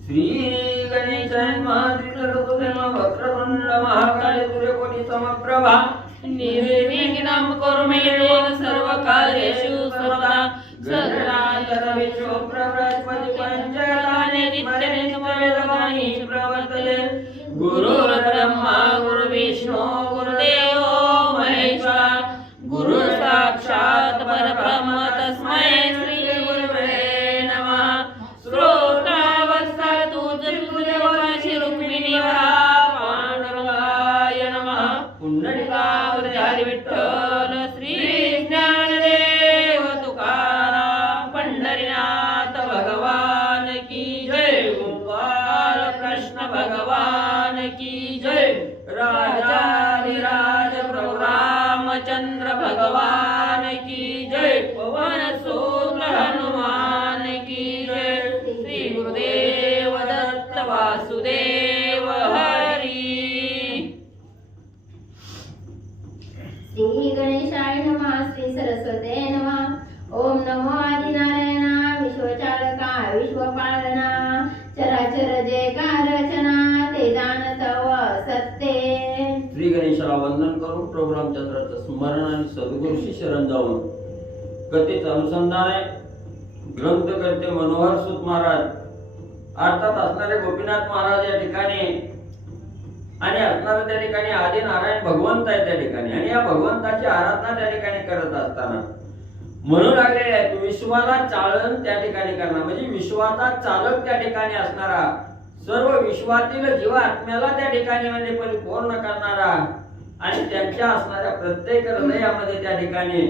श्री गणेशाय वक्रतुंड महाकाय सूर्यकोटि समप्रभा निर्विघ्नं कुरु मे देव सर्वकार्येषु सर्वदा सर्वविश्व प्रवृत्ति पंचकानि नित्यनित्यवेदवाणी प्रवर्तते गुरुर्ब्रह्मा गुरुर्विष्णु गुरुदेवो महेश्वरा गुरु साक्षात् परब्रह्म तस्मै श्री गुरुवे नमः श्रोत्रावस्थातु जगद्गुरुवासी रुक्मिणीवरा पांडुरंगाय नमः पुंडलिकावतारी विठ्ठल श्री ज्ञानदेव तुकाराम पंढरीनाथ भगवान की जय गोपाल कृष्ण भगवान की जय राजाधिराज प्रभु रामचंद्र भगवान की जय पवन सूत हनुमान की जय श्री गुरुदेव दत्त वासुदेव हरी श्री गणेशाय नमः श्री सरस्वते नमः ओम नमो आदिनारायणा विश्वचालका विश्वपालना चराचर जयकार रचना ते जाणत सत्ते श्री गणेशाला वंदन करून प्रभू रामचंद्राचं स्मरण आणि सद्गुरूशी शरण जाऊन कथेचं अनुसंधान आहे. ग्रंथकर्ते मनोहर सूत महाराज अर्थात असणारे गोपीनाथ महाराज या ठिकाणी आणि असणारे त्या ठिकाणी आदी नारायण भगवंत आहे त्या ठिकाणी आणि या भगवंताची आराधना त्या ठिकाणी करत असताना म्हणू लागलेले आहे तू विश्वाला चालन त्या ठिकाणी करणार म्हणजे विश्वाचा चालक त्या ठिकाणी असणारा सर्व विश्वातील जीवात्म्याला त्या ठिकाणी म्हणजे परिपूर्ण करणारा आणि त्यांच्या असणाऱ्या प्रत्येक हृदयामध्ये त्या ठिकाणी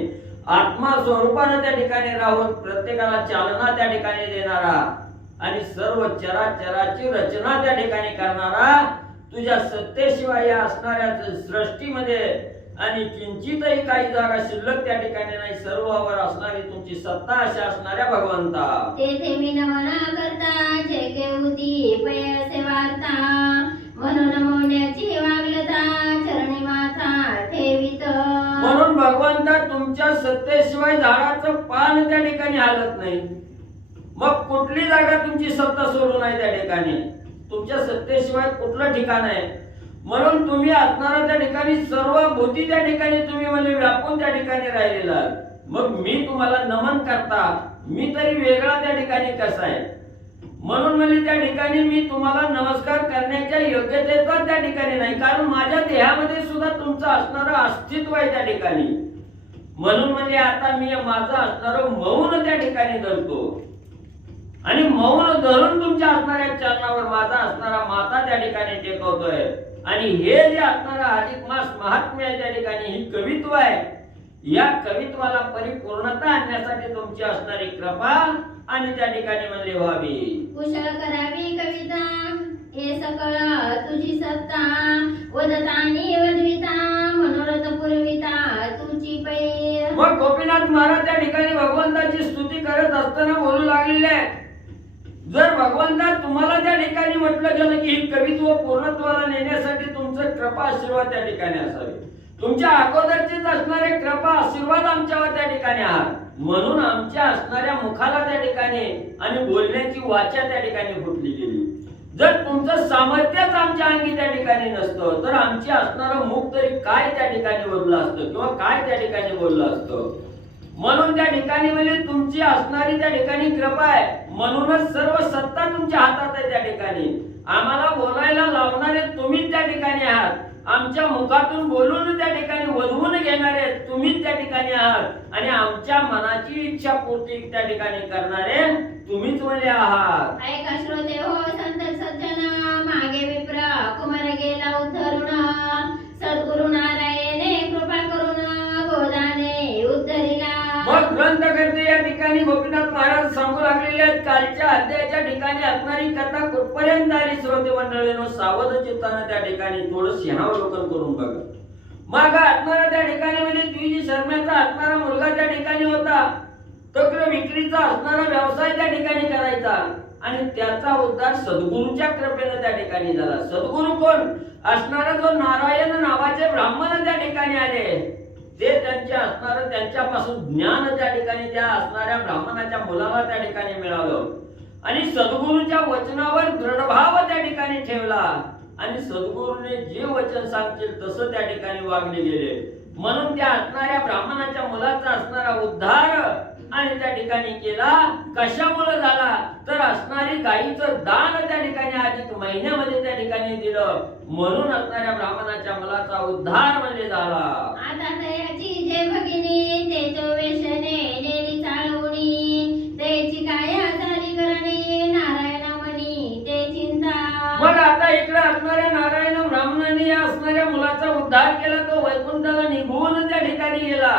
आत्मा स्वरूपाने त्या ठिकाणी राहून प्रत्येकाला चालना त्या ठिकाणी देणारा आणि सर्व चराचराची रचना त्या ठिकाणी करणारा तुझ्या सत्तेशिवाय या असणाऱ्या सृष्टीमध्ये आणि किंचितही काही जागा शिल्लक त्या ठिकाणी नाही सर्वावर असणारी तुमची सत्ता अशा असणाऱ्या भगवंता तेथे मी नमना करता जे केवती पयसे वार्ता म्हणून नमवण्याची वागलता चरणी माथा ठेवित म्हणून भगवंता तुमच्या सत्तेशिवाय झाडाचं पान त्या ठिकाणी हालत नाही. मग कुठली जागा तुमची सत्ता सोडून आहे त्या ठिकाणी तुमच्या सत्तेशिवाय कुठलं ठिकाण आहे म्हणून तुम्ही असणारा त्या ठिकाणी सर्व भूती त्या ठिकाणी तुम्ही म्हणजे व्यापून त्या ठिकाणी राहिलेला मग मी तुम्हाला नमन करता मी तरी वेगळा त्या ठिकाणी कसा आहे म्हणून म्हणजे त्या ठिकाणी मी तुम्हाला नमस्कार करण्याच्या योग्यतेचा त्या ठिकाणी नाही कारण माझ्या देहामध्ये सुद्धा तुमचं असणारं अस्तित्व आहे त्या ठिकाणी म्हणून म्हणजे आता मी माझं असणारं मौन त्या ठिकाणी धरतो आणि मौन धरून तुमच्या असणाऱ्या चरणावर माझा असणारा माता त्या ठिकाणी टेकवतोय आणि हे जे असणारा अधिक मास महात्म्य आहे त्या ठिकाणी ही कवित्व आहे या कवित्वाला परिपूर्णता आणण्यासाठी तुमची असणारी कृपा आणि त्या ठिकाणी म्हणले व्हावी कुशल करावी कविता हे सकळ तुझी सत्ता वदतानी वदविता मनोरथ पुरविता तुझी पै मग गोपीनाथ महाराज त्या ठिकाणी भगवंताची स्तुती करत असताना बोलू लागलेले आहेत जर भगवंता तुम्हाला त्या ठिकाणी म्हटलं गेलं की ही कवित्व पूर्णत्वाला नेण्यासाठी तुमचं कृपा आशीर्वाद त्या ठिकाणी असावे. तुमच्या अगोदरचेच असणारे कृपा आशीर्वाद आमच्यावर त्या ठिकाणी आहात, म्हणून आमच्या असणाऱ्या मुखाला त्या ठिकाणी आणि बोलण्याची वाचा त्या ठिकाणी फुटली गेली. जर तुमचं सामर्थ्यच आमच्या अंगी त्या ठिकाणी नसतं तर आमची असणारं मुख तरी काय त्या ठिकाणी बोललं असतं किंवा काय त्या ठिकाणी बोललं असतं. म्हणून त्या ठिकाणी म्हणजे तुमची असणारी त्या ठिकाणी कृपा आहे, म्हणूनच सर्व सत्ता तुमच्या हातात आहे. त्या ठिकाणी आम्हाला बोलायला लावणारे तुम्हीच त्या ठिकाणी आहात, आमच्या मुखातून बोलून त्या ठिकाणी वधवून घेणारे तुम्हीच त्या ठिकाणी आहात आणि आमच्या मनाची इच्छा पूर्ती त्या ठिकाणी करणारे तुम्हीच म्हणजे आहात. ऐका श्रोते हो संत सज्जन, मागे विप्र कुमार गेला उद्धरून, सद्गुरु नारायणे कृपा करून गोदाने उद्धरिला. मग ग्रंथकर्ते या ठिकाणी गोपीनाथ महाराज सांगू लागलेले आहेत. कालच्या अध्यायाच्या ठिकाणी असणारी कथा कुठपर्यंत आली श्रोते मंडळींनो, सावध चित्तानं त्या ठिकाणी थोडं सिंहावलोकन करून बघा. मग असणारा त्या ठिकाणी म्हणजे द्विजी शर्म्याचा असणारा मुलगा त्या ठिकाणी होता. तक्र विक्रीचा असणारा व्यवसाय त्या ठिकाणी करायचा आणि त्याचा उद्धार सद्गुरूच्या कृपेने त्या ठिकाणी झाला. सद्गुरू कोण? असणारा जो नारायण नावाचे ब्राह्मण त्या ठिकाणी आले, ते त्यांचे असणारं त्यांच्यापासून ज्ञान त्या ठिकाणी त्या असणाऱ्या ब्राह्मणाच्या मुलाला त्या ठिकाणी मिळालं आणि सद्गुरूच्या वचनावर दृढभाव त्या ठिकाणी ठेवला आणि सद्गुरूने जे वचन सांगतील तसं त्या ठिकाणी वागले गेले. म्हणून त्या असणाऱ्या ब्राह्मणाच्या मुलाचा असणारा उद्धार आणि त्या ठिकाणी केला. कशामुळे झाला तर असणारी गायीचं दान त्या ठिकाणी अधिक महिन्यामध्ये त्या ठिकाणी दिलं, म्हणून असणाऱ्या ब्राह्मणाच्या मुलाचा उद्धार म्हणजे झाला. आता तयाची जे भगिनी तेजो वेशने नेली चालवणी, तेची काया झाली करणे नारायण म्हणी ते चिंता. मग आता इकडे असणाऱ्या नारायण ब्राह्मणाने या असणाऱ्या मुलाचा उद्धार केला, तो वैकुंठाला निघून त्या ठिकाणी गेला.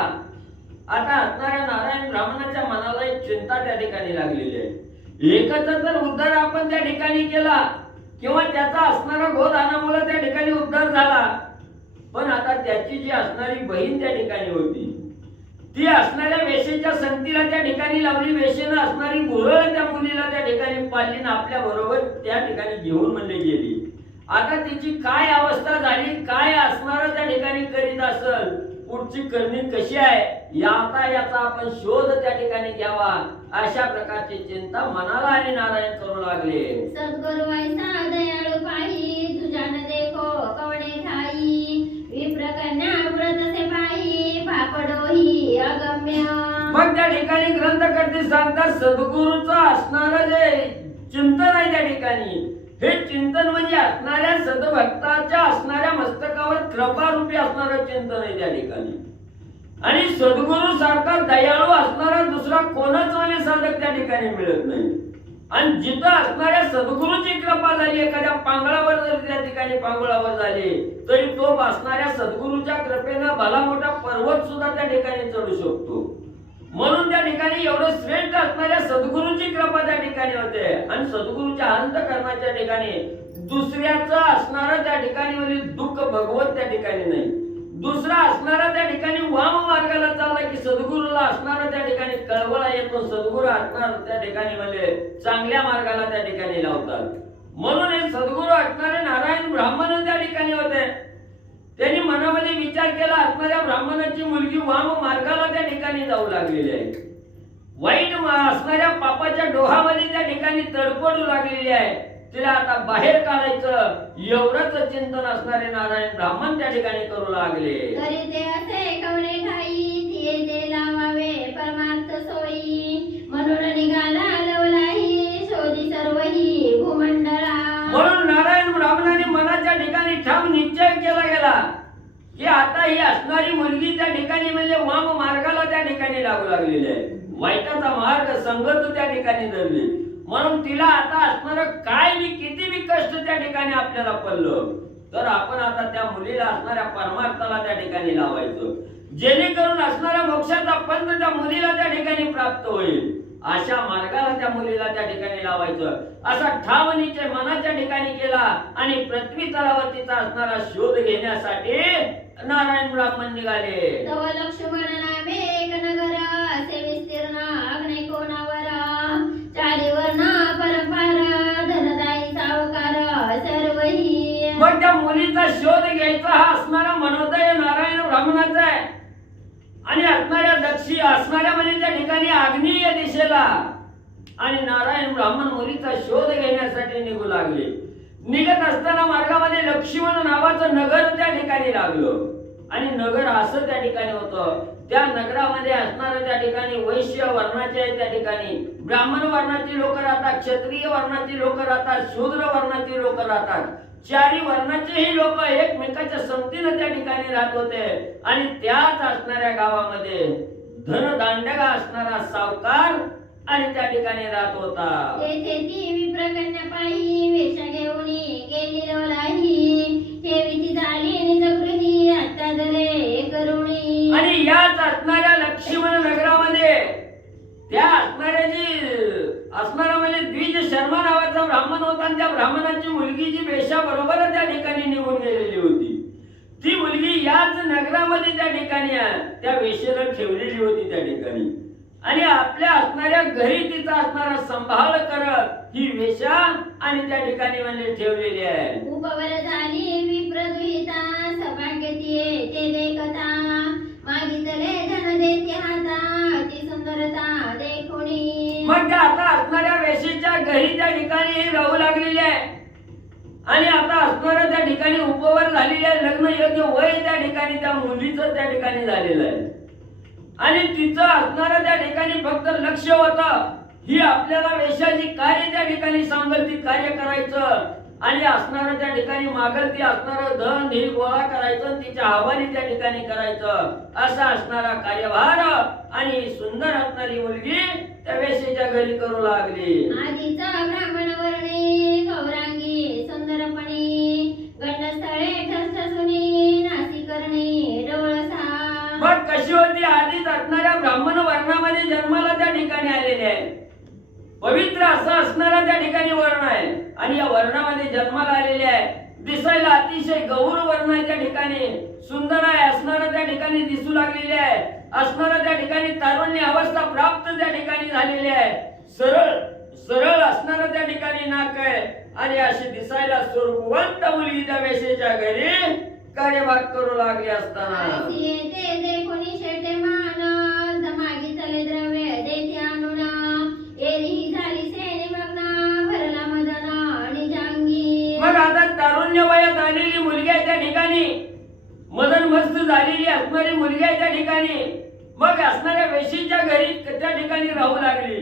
आता असणाऱ्या नारायण ब्राह्मणाच्या मनाला एक चिंता त्या ठिकाणी लागलेली आहे. एकच तर उद्धार आपण त्या ठिकाणी केला किंवा त्याचा असणारा गोदानामुळे त्या ठिकाणी उद्धार झाला, पण आता त्याची जी असणारी बहीण त्या ठिकाणी होती ती असणाऱ्या वेशेच्या संगतीला त्या ठिकाणी लावली. वेशेनं असणारी गुरळ त्या मुलीला त्या ठिकाणी पाळली ना आपल्या बरोबर त्या ठिकाणी घेऊन म्हणले गेली. आता तिची काय अवस्था झाली, काय असणार त्या ठिकाणी करीत असेल, पुढची करणी कशी आहे याचा आपण शोध त्या ठिकाणी घ्यावा, अशा प्रकारची चिंता मनाला आणि नारायण करू लागले. सद्गुरु ऐसा दयाळू पाही, तुझ्यान देखो कवडे ठाई, विप्र कन्या व्रत से पाही, पापडोही अगम्य. मग त्या ठिकाणी ग्रंथकर्ते सांगतात सद्गुरूचं असणारं जे चिंतन आहे त्या ठिकाणी, हे चिंतन म्हणजे असणाऱ्या सद्भक्ताच्या असणाऱ्या मस्तकावर कृपारूपी असणारं चिंतन आहे त्या ठिकाणी. आणि सद्गुरू सारखा दयाळू असणारा दुसरा कोणच वाले साधक त्या ठिकाणी मिळत नाही. आणि जिथं असणाऱ्या सद्गुरूची कृपा झाली, एखाद्या पांगळावर जर त्या ठिकाणी पांगळावर झाली तरी तो असणाऱ्या सद्गुरूच्या कृपेनं भला मोठा पर्वत सुद्धा त्या ठिकाणी चढू शकतो. म्हणून त्या ठिकाणी एवढं श्रेष्ठ असणाऱ्या सद्गुरूची कृपा त्या ठिकाणी होते आणि सद्गुरूच्या अंतःकरणाच्या ठिकाणी दुसऱ्याचं असणारं त्या ठिकाणी म्हणजे दुःख भगवत त्या ठिकाणी नाही. दुसरा असणारा त्या ठिकाणी वाम मार्गाला चालला की सद्गुरूला असणारा त्या ठिकाणी कळवळा येतो, सद्गुरू असणार त्या ठिकाणी म्हणजे चांगल्या मार्गाला त्या ठिकाणी लावतात. म्हणून हे सद्गुरू असणारे नारायण ब्राह्मण त्या ठिकाणी होते. त्यांनी मनामध्ये विचार केला असणाऱ्या ब्राह्मणाची मुलगी वाम मार्गाला त्या ठिकाणी जाऊ लागलेली आहे, वाईट असणाऱ्या पापाच्या डोहामध्ये त्या ठिकाणी तडपडू लागलेली आहे, तिला आता बाहेर काढायचं एवढंच चिंतन असणारे नारायण ब्राह्मण त्या ठिकाणी करू लागले. तरी ते असे कवडे ठाई, ते लावावे परमार्थ सोयी, म्हणून निघाला लवलाही शोधी सर्वही भूमंडळा. म्हणून नारायण ब्राह्मणाने मनाच्या ठिकाणी ठाम निश्चय केला गेला की आता ही असणारी मुलगी त्या ठिकाणी म्हणजे वाम मार्गाला त्या ठिकाणी लागू लागलेली आहे, वाईटाचा मार्ग संगत त्या ठिकाणी धरली. म्हणून तिला आता असणारं काय मी किती मी कष्ट त्या ठिकाणी आपल्याला पडलं तर आपण आता त्या मुलीला असणाऱ्या परमार्थाला त्या ठिकाणी लावायचं, जेणेकरून असणाऱ्या मोक्षाचा पंथ त्या मुलीला त्या ठिकाणी प्राप्त होईल, अशा मार्गाला त्या मुलीला त्या ठिकाणी लावायचं असा ठाम निश्चय मनाच्या ठिकाणी केला. आणि पृथ्वी तलावरतीचा असणारा शोध घेण्यासाठी नारायण ब्राह्मण निघाले. तव लक्ष्मण नामे एक नगर, असे विस्तीर्ण अग्नि कोणावर, चारी वर्ण परपार धनदायी सावकार सर्वही. मग त्या मुलीचा शोध घ्यायला यायचा हा असणारा मनोदय नारायण ब्राह्मणाचा आहे. आणि असणाऱ्या म्हणजे त्या ठिकाणी आग्नेय दिशेला आणि नारायण ब्राह्मण मुलीचा शोध घेण्यासाठी निघू लागले. निघत असताना मार्गामध्ये लक्ष्मण नावाचं नगर त्या ठिकाणी लागलं. आणि नगर असं त्या ठिकाणी होतं. त्या नगरामध्ये असणारं त्या ठिकाणी वैश्य वर्णाचे त्या ठिकाणी ब्राह्मण वर्णाची लोक राहतात, क्षत्रिय वर्णाची लोक राहतात, शूद्र वर्णाची लोक राहतात. चारी वर्णाचेही लोक एकमेकाच्या संगतीने त्या ठिकाणी राहत होते. आणि त्याच असणाऱ्या गावामध्ये धनदांडगा असणारा सावकार आणि त्या ठिकाणी राहत होता. तेथे ती विप्रकन्या पायी वेश घेऊन गेली लोलाही, ठेवीची झाली निजगृही आता दरे करुणी. आणि याच असणाऱ्या लक्ष्मण नगरामध्ये त्या असणारा म्हणजे द्विज शर्मा नावाचा ब्राह्मण होता. आणि त्या ब्राह्मणाची मुलगी जी वेशा बरोबर त्या ठिकाणी निघून गेलेली होती, ती मुलगी याच नगरामध्ये त्या ठिकाणी त्या वेशेला ठेवलेली होती त्या ठिकाणी. आणि आपल्या असणाऱ्या घरी तिचा असणारा सांभाळ करत ही वेशा आणि त्या ठिकाणी म्हणजे ठेवलेली आहे. उपवर झाली विप्रदुहिता, सभाग्यती ते देखता, मागितले धन देते हाता, ती सुंदरता देखुनी. मग त्या आता असणाऱ्या वेशीच्या घरी त्या ठिकाणी राहू लागलेली आहे. आणि आता असणाऱ्या त्या ठिकाणी उपवर झालेली आहे. लग्न योग्य वय त्या ठिकाणी त्या मुलीचं त्या ठिकाणी झालेलं आहे. आणि तिचं असणारं त्या ठिकाणी फक्त लक्ष होतं ही आपल्याला वेशाची कार्य त्या ठिकाणी सांगल ती कार्य करायचं. आणि असणारं त्या ठिकाणी मागल ती असणारं धन हे गोळा करायचं, तिच्या हवाली त्या ठिकाणी करायचं, असा असणारा कार्यभार आणि सुंदर असणारी मुलगी त्या वेशीच्या घरी करू लागली. आधीचा ब्राह्मण वर्णे गौरांगी सुंदरपणी, गंडस्थळे ठसठसुनी नासी करणे डोळसा. मग कशी होती आधीच असणाऱ्या ब्राह्मण वर्णामध्ये जन्माला त्या ठिकाणी आलेले आहे. पवित्र असं असणारा त्या ठिकाणी वर्ण आहे. आणि या वर्णामध्ये जन्माला आलेले आहे. दिसायला अतिशय गौर वर्ण आहे त्या ठिकाणी, सुंदर आहे असणारा त्या ठिकाणी दिसू लागलेले आहे. असणारा त्या ठिकाणी तारुण्य अवस्था प्राप्त त्या ठिकाणी झालेली आहे. सरळ असणारा त्या ठिकाणी नाक आहे. आणि अशी दिसायला स्वरूपवंत मुलगी त्या वेशेच्या घरी कार्यभाग करू लागली असताना ते देखुनी शेटे मान, मागितले द्रव्य देते आणून, एरही झाली सेने मग्न, भरला मदन आणि जांगी. मग आता तारुण्य वयात आलेली मुलगी आहे त्या ठिकाणी, मदन मस्त झालेली असणारी मुलगी आहे त्या ठिकाणी. मग असणाऱ्या वेशीच्या घरी त्या ठिकाणी राहू लागली.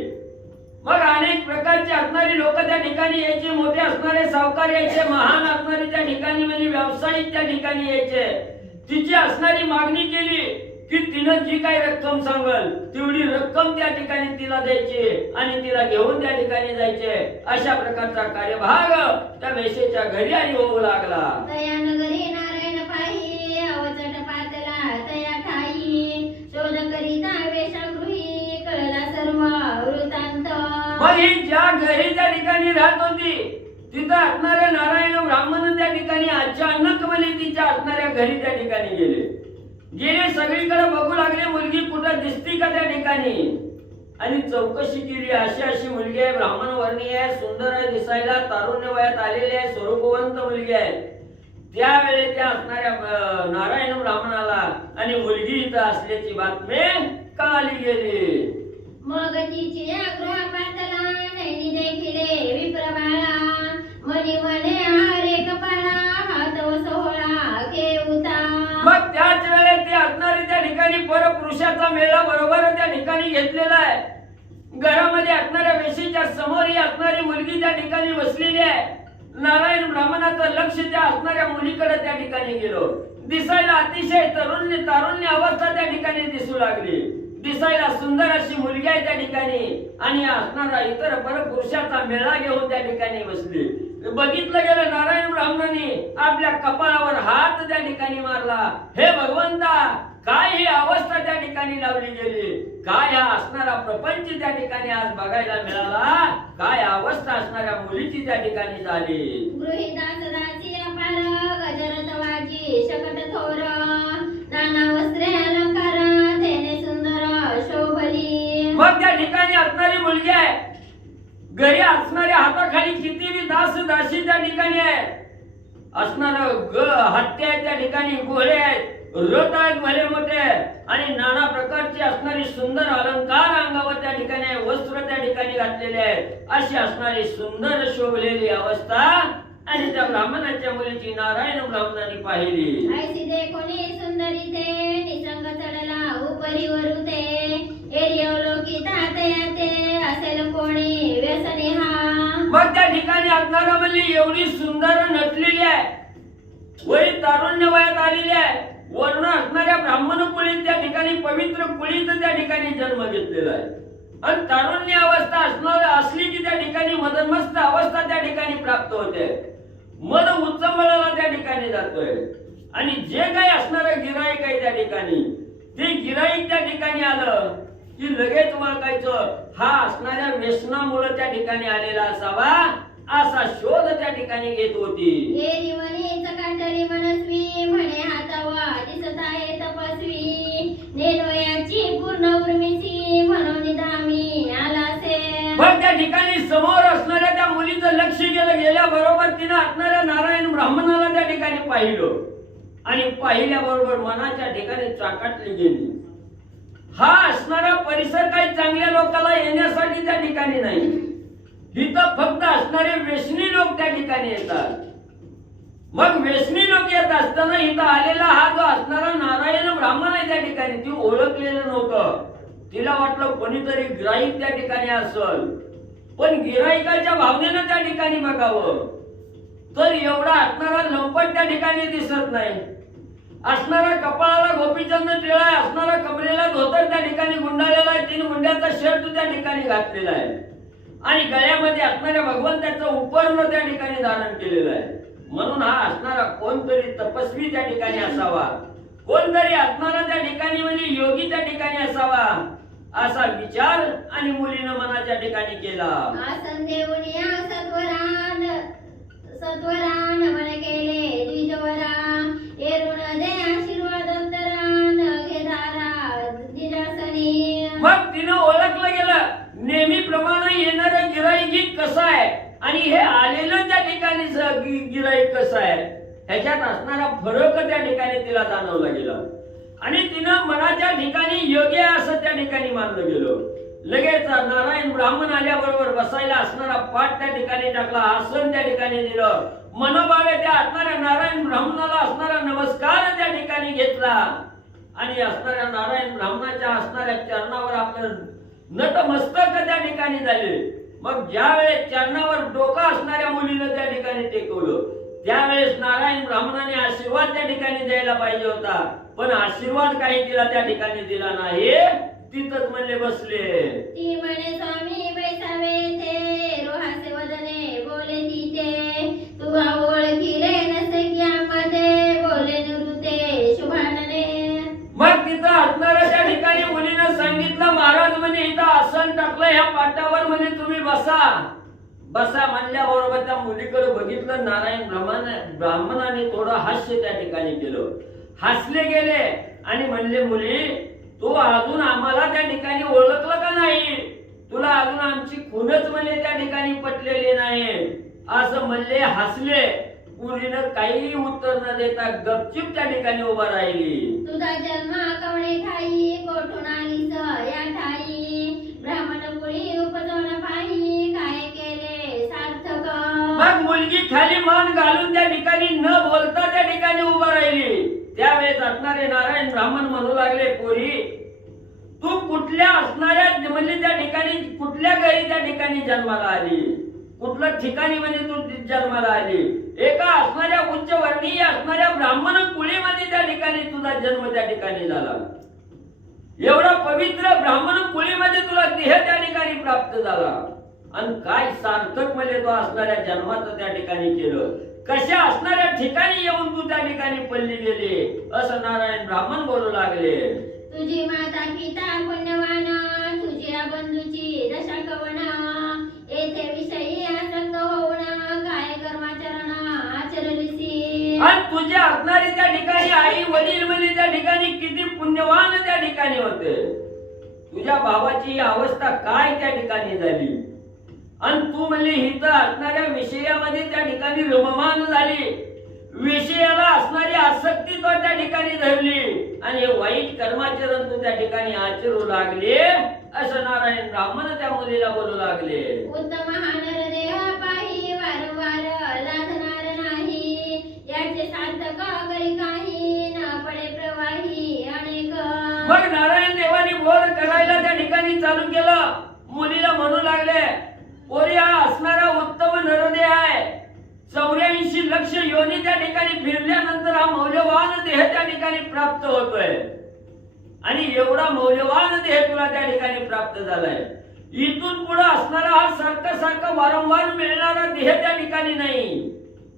मग अनेक प्रकारचे असणारी लोक त्या ठिकाणी यायचे, मोठे असणारे सावकार यायचे, महान असणारे त्या ठिकाणी म्हणजे व्यावसायिक त्या ठिकाणी यायचे. तिची असणारी मागणी केली की तिनं जी काही रक्कम सांगल तेवढी रक्कम त्या ठिकाणी तिला द्यायची आणि तिला घेऊन त्या ठिकाणी जायचे. अशा प्रकारचा कार्यभाग त्या वेशेच्या घरी आणि होऊ लागला. तया नगरी नारायण पाही, अवचट पातला तया ठाई, शोध करीता वेशागृही कळला सर्व वृत्तांत. मग ही ज्या घरी त्या ठिकाणी राहत होती तिथं असणारे नारायण ब्राह्मण त्या ठिकाणी अचानक म्हणजे तिच्या असणाऱ्या घरी त्या ठिकाणी गेले. सगळीकडे बघू लागले मुलगी कुठं दिसती का त्या ठिकाणी. आणि चौकशी केली. अशी मुलगी आहे, ब्राह्मण वर्णीय आहे, सुंदर आहे दिसायला, तारुण्य वयात आलेली आहे, स्वरूपवंत मुलगी आहे. त्यावेळी त्या असणाऱ्या नारायण ब्राह्मणाला आणि मुलगी इथं असल्याची बातमी कळाली गेली. मग तिची गृहपातला नैनी देखिले विप्रबाळा, मनी मने हारे कपाळा, हात व सोहळा केवता. मग त्याच वेळेस ती असणारी त्या ठिकाणी परपुरुषाचा मेळा बरोबर त्या ठिकाणी घेतलेला आहे. घरामध्ये असणाऱ्या वेशीच्या समोर ही असणारी मुलगी त्या ठिकाणी बसलेली आहे. नारायण ब्राह्मणाचं लक्ष त्या असणाऱ्या मुलीकडे त्या ठिकाणी गेलो. दिसायला अतिशय तारुण्य अवस्था त्या ठिकाणी दिसू लागली. दिसायला सुंदर अशी मुलगी आहे त्या ठिकाणी आणि असणारा इतर परपुरुषाचा मेळा घेऊन त्या ठिकाणी बसली. बघितलं गेलं नारायण ब्राह्मणाने आपल्या कपाळावर हात त्या ठिकाणी मारला. हे भगवंता, काय ही अवस्था त्या ठिकाणी लावली गेली, काय हा असणारा प्रपंच त्या ठिकाणी आज बघायला मिळाला, काय अवस्था असणाऱ्या मुलीची त्या ठिकाणी झाली. गृहीदास दासी अपार, गजरतवाची शकट थोर, नाना वस्त्रे अलंकार, तेने सुंदर शोभली. मग त्या ठिकाणी असणारी मुलगी आहे. घरी असणाऱ्या हाताखाली किती दास दासी त्या ठिकाणी आहे. असणार हत्ती आहेत त्या ठिकाणी, घोडे आहेत, रथ आहेत भले मोठे आणि नाना प्रकारची असणारी सुंदर अलंकार अंगावर त्या ठिकाणी आहे, वस्त्र त्या ठिकाणी घातलेले आहेत, अशी असणारी सुंदर शोभलेली अवस्था आणि त्या ब्राह्मणाच्या मुलीची नारायण ब्राह्मणाने पाहिली. ऐसी देखोनी सुंदरी ते निसंग चढला उपरी वरुते एरियवलोकिता ते असेल कोणी व्यसनी हा. मग त्या ठिकाणी असणारा मुली एवढी सुंदर नटलेली आहे, वय तारुण्य वयात आलेली आहे, वर्ण असणाऱ्या ब्राह्मण कुळीत त्या ठिकाणी पवित्र कुळीत त्या ठिकाणी जन्म घेतलेला आहे आणि तारुण्य अवस्था असणार असली की त्या ठिकाणी मदमस्त अवस्था त्या ठिकाणी प्राप्त होते, मद उच्चमळाला त्या ठिकाणी जातोय आणि जे काही असणारं गिराईक आहे त्या ठिकाणी ते गिराईक त्या ठिकाणी आलं की लगेच ओळखायचं हा असणाऱ्या व्यसनामुळे त्या ठिकाणी आलेला असावा असा शोध त्या ठिकाणी घेत होती. एरिवनी चकाटरी मनस्वी म्हणे हातावा दिसत आहे तपस्वी नेनवयाची पूर्ण उर्मिसी म्हणून धामी आलासे. मग त्या ठिकाणी समोर असणाऱ्या त्या मुलीचं लक्ष गेल्याबरोबर तिनं असणाऱ्या नारायण ब्राह्मणाला त्या ठिकाणी पाहिलं आणि पाहिल्याबरोबर मनाच्या ठिकाणी चाकाटली गेली. हा असणारा परिसर काही चांगल्या लोकांना येण्यासाठी त्या ठिकाणी नाही, इथं फक्त असणारे व्यसनी लोक त्या ठिकाणी येतात. मग व्यसनी लोक येत असताना इथं आलेला हा जो असणारा नारायण ब्राह्मण आहे त्या ठिकाणी ती ओळखलेलं नव्हतं. तिला वाटलं कोणीतरी गिराईक त्या ठिकाणी असल, पण गिराईकाच्या भावनेनं त्या ठिकाणी बघावं तर एवढा असणारा लंपट त्या ठिकाणी दिसत नाही. असणारा कपाळाला गोपीचंद टिळा आहे, असणारा कमरेला धोतर त्या ठिकाणी गुंडाळलेला आहे, 3 गुंड्याचा शर्ट त्या ठिकाणी घातलेला आहे आणि गळ्यामध्ये असणाऱ्या भगवंताचं उपर्ण त्या ठिकाणी धारण केलेलं आहे. म्हणून हा असणारा कोणतरी तपस्वी त्या ठिकाणी असावा, कोणतरी असणारा त्या ठिकाणी म्हणजे योगी त्या ठिकाणी असावा असा विचार आणि मुलीनं मनाच्या ठिकाणी केला. आसन देऊन या सत्वरान मन केले द्विजवरा एरुण दे आशीर्वाद अंतरान घेधारा दिजासनी. मग तिनं ओळखलं गेलं नेहमीप्रमाणे येणारं गिराईक कसं आहे आणि हे आलेलं त्या ठिकाणी गिराईक कसं आहे ह्याच्यात असणारा फरक त्या ठिकाणी तिला जाणवला गेला आणि तिनं मनाच्या ठिकाणी योग्य असं त्या ठिकाणी मानलं गेलं. लगेच नारायण ब्राह्मण आल्याबरोबर बसायला असणारा पाठ त्या ठिकाणी टाकला, आसन त्या ठिकाणी दिलं, मनोभावे त्या असणाऱ्या नारायण ब्राह्मणाला असणारा नमस्कार त्या ठिकाणी घेतला आणि असणाऱ्या नारायण ब्राह्मणाच्या असणाऱ्या चरणावर आपलं नतमस्तक त्या ठिकाणी झाले. मग ज्या वेळेस चरणावर डोकं असणाऱ्या मुलीनं त्या ठिकाणी टेकवलं त्यावेळेस नारायण ब्राह्मणाने आशीर्वाद त्या ठिकाणी द्यायला पाहिजे होता, पण आशीर्वाद काही तिला त्या ठिकाणी दिला नाही, तिथंच म्हणले बसले. ती म्हणे स्वामी बैसावे ते रोहासे वदने बोले तिथे तुवा ओळखिले नसे की आम्हाते बोले निवृत्ते शुभानने. मग तिथं असणाऱ्या त्या ठिकाणी मुलीनं सांगितलं महाराज म्हणे इथं आसन टाकलं ह्या पाटावर म्हणे तुम्ही बसा. बसा म्हणल्याबरोबर त्या मुलीकडे बघितलं नारायण ब्राह्मणाने थोडं हास्य त्या ठिकाणी केलं, हसले गेले आणि म्हणले मुली तू अजून आम्हाला त्या ठिकाणी ओळखलं का नाही, तुला अजून आमची खूनच म्हणले त्या ठिकाणी पटलेली नाही असं म्हणले, हसले. पुरीनं काही उत्तर न देता गपचिप त्या ठिकाणी उभा राहिली. तुझा जन्म कवणे ठाई कोठून आलीस या ठाई ब्राह्मण कुळी उपजवण पाही काय केले सार्थक. मग मुलगी खाली मान घालून त्या ठिकाणी न बोलता त्या ठिकाणी उभा राहिली. त्यावेळेस असणारे नारायण ब्राह्मण म्हणू लागले पोरी तू कुठल्या असणाऱ्या म्हणजे त्या ठिकाणी कुठल्या घरी त्या ठिकाणी जन्माला आली, कुठल्या ठिकाणी म्हणजे तू जन्माला आली. एका असणाऱ्या उच्च वर्णीय असणाऱ्या ब्राह्मण कुळीमध्ये त्या ठिकाणी तुझा जन्म त्या ठिकाणी झाला. एवढा पवित्र ब्राह्मण कुळीमध्ये तुला देह त्या ठिकाणी प्राप्त झाला आणि काय सार्थक म्हणजे तो असणाऱ्या जन्माचं त्या ठिकाणी केलं, कशा असणाऱ्या ठिकाणी येऊन तू त्या ठिकाणी पडली गेली असं नारायण ब्राह्मण बोलू लागले. तुझी माता पिता पुण्यवान तुझ्या बंधूची दशा कवण येथे विषयी आसक्त होऊन काय कर्माचरण आचरलीसी. आणि तुझ्या असणारी त्या ठिकाणी आई वडील म्हणजे त्या ठिकाणी किती पुण्यवान त्या ठिकाणी होते, तुझ्या भावाची अवस्था काय त्या ठिकाणी झाली आणि तू म्हणजे हित असणाऱ्या विषयामध्ये त्या ठिकाणी रममान झाली. विषयाला असणारी आसक्ती तो त्या ठिकाणी धरली आणि हे वाईट कर्माचरण तू त्या ठिकाणी आचरू लागले असं नारायण ब्राह्मण त्या मुलीला बोलू लागले. उत्तम हा नरदेह पाही वारंवार लाजणार नाही, याचे सार्थक करी काही न पडे प्रवाही अनेक. मग नारायण देवानी बोर करायला त्या ठिकाणी चालू केलं. मुलीला म्हणू लागले, पोरी हा असणारा उत्तम नरदेह आहे. 84 लक्ष योनी त्या ठिकाणी फिरल्यानंतर हा मौल्यवान देह त्या ठिकाणी प्राप्त होतोय आणि एवढा मौल्यवान देह तुला त्या ठिकाणी प्राप्त झालाय. इथून पुढे असणारा हा सारखा वारंवार मिळणारा देह त्या ठिकाणी नाही.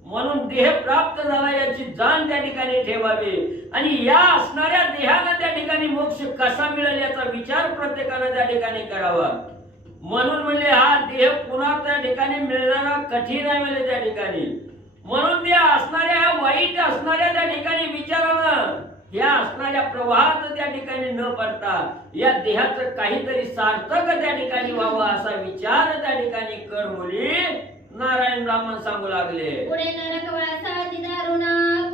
म्हणून देह प्राप्त झाला याची जाण त्या ठिकाणी ठेवावी आणि या असणाऱ्या देहाला त्या ठिकाणी मोक्ष कसा मिळेल याचा विचार प्रत्येकाने त्या ठिकाणी करावा. म्हणून म्हणजे हा देह पुन्हा त्या ठिकाणी मिळणारा कठीण आहे म्हणजे त्या ठिकाणी. म्हणून त्या असणाऱ्या वाईट असणाऱ्या त्या ठिकाणी विचारानं या असणाऱ्या प्रवाहात त्या ठिकाणी न पडता या देहाचं काहीतरी सार्थक त्या ठिकाणी व्हावं असा विचार त्या ठिकाणी कर मुली नारायण ब्राह्मण सांगू लागले. पुढे नरकवासा दारुण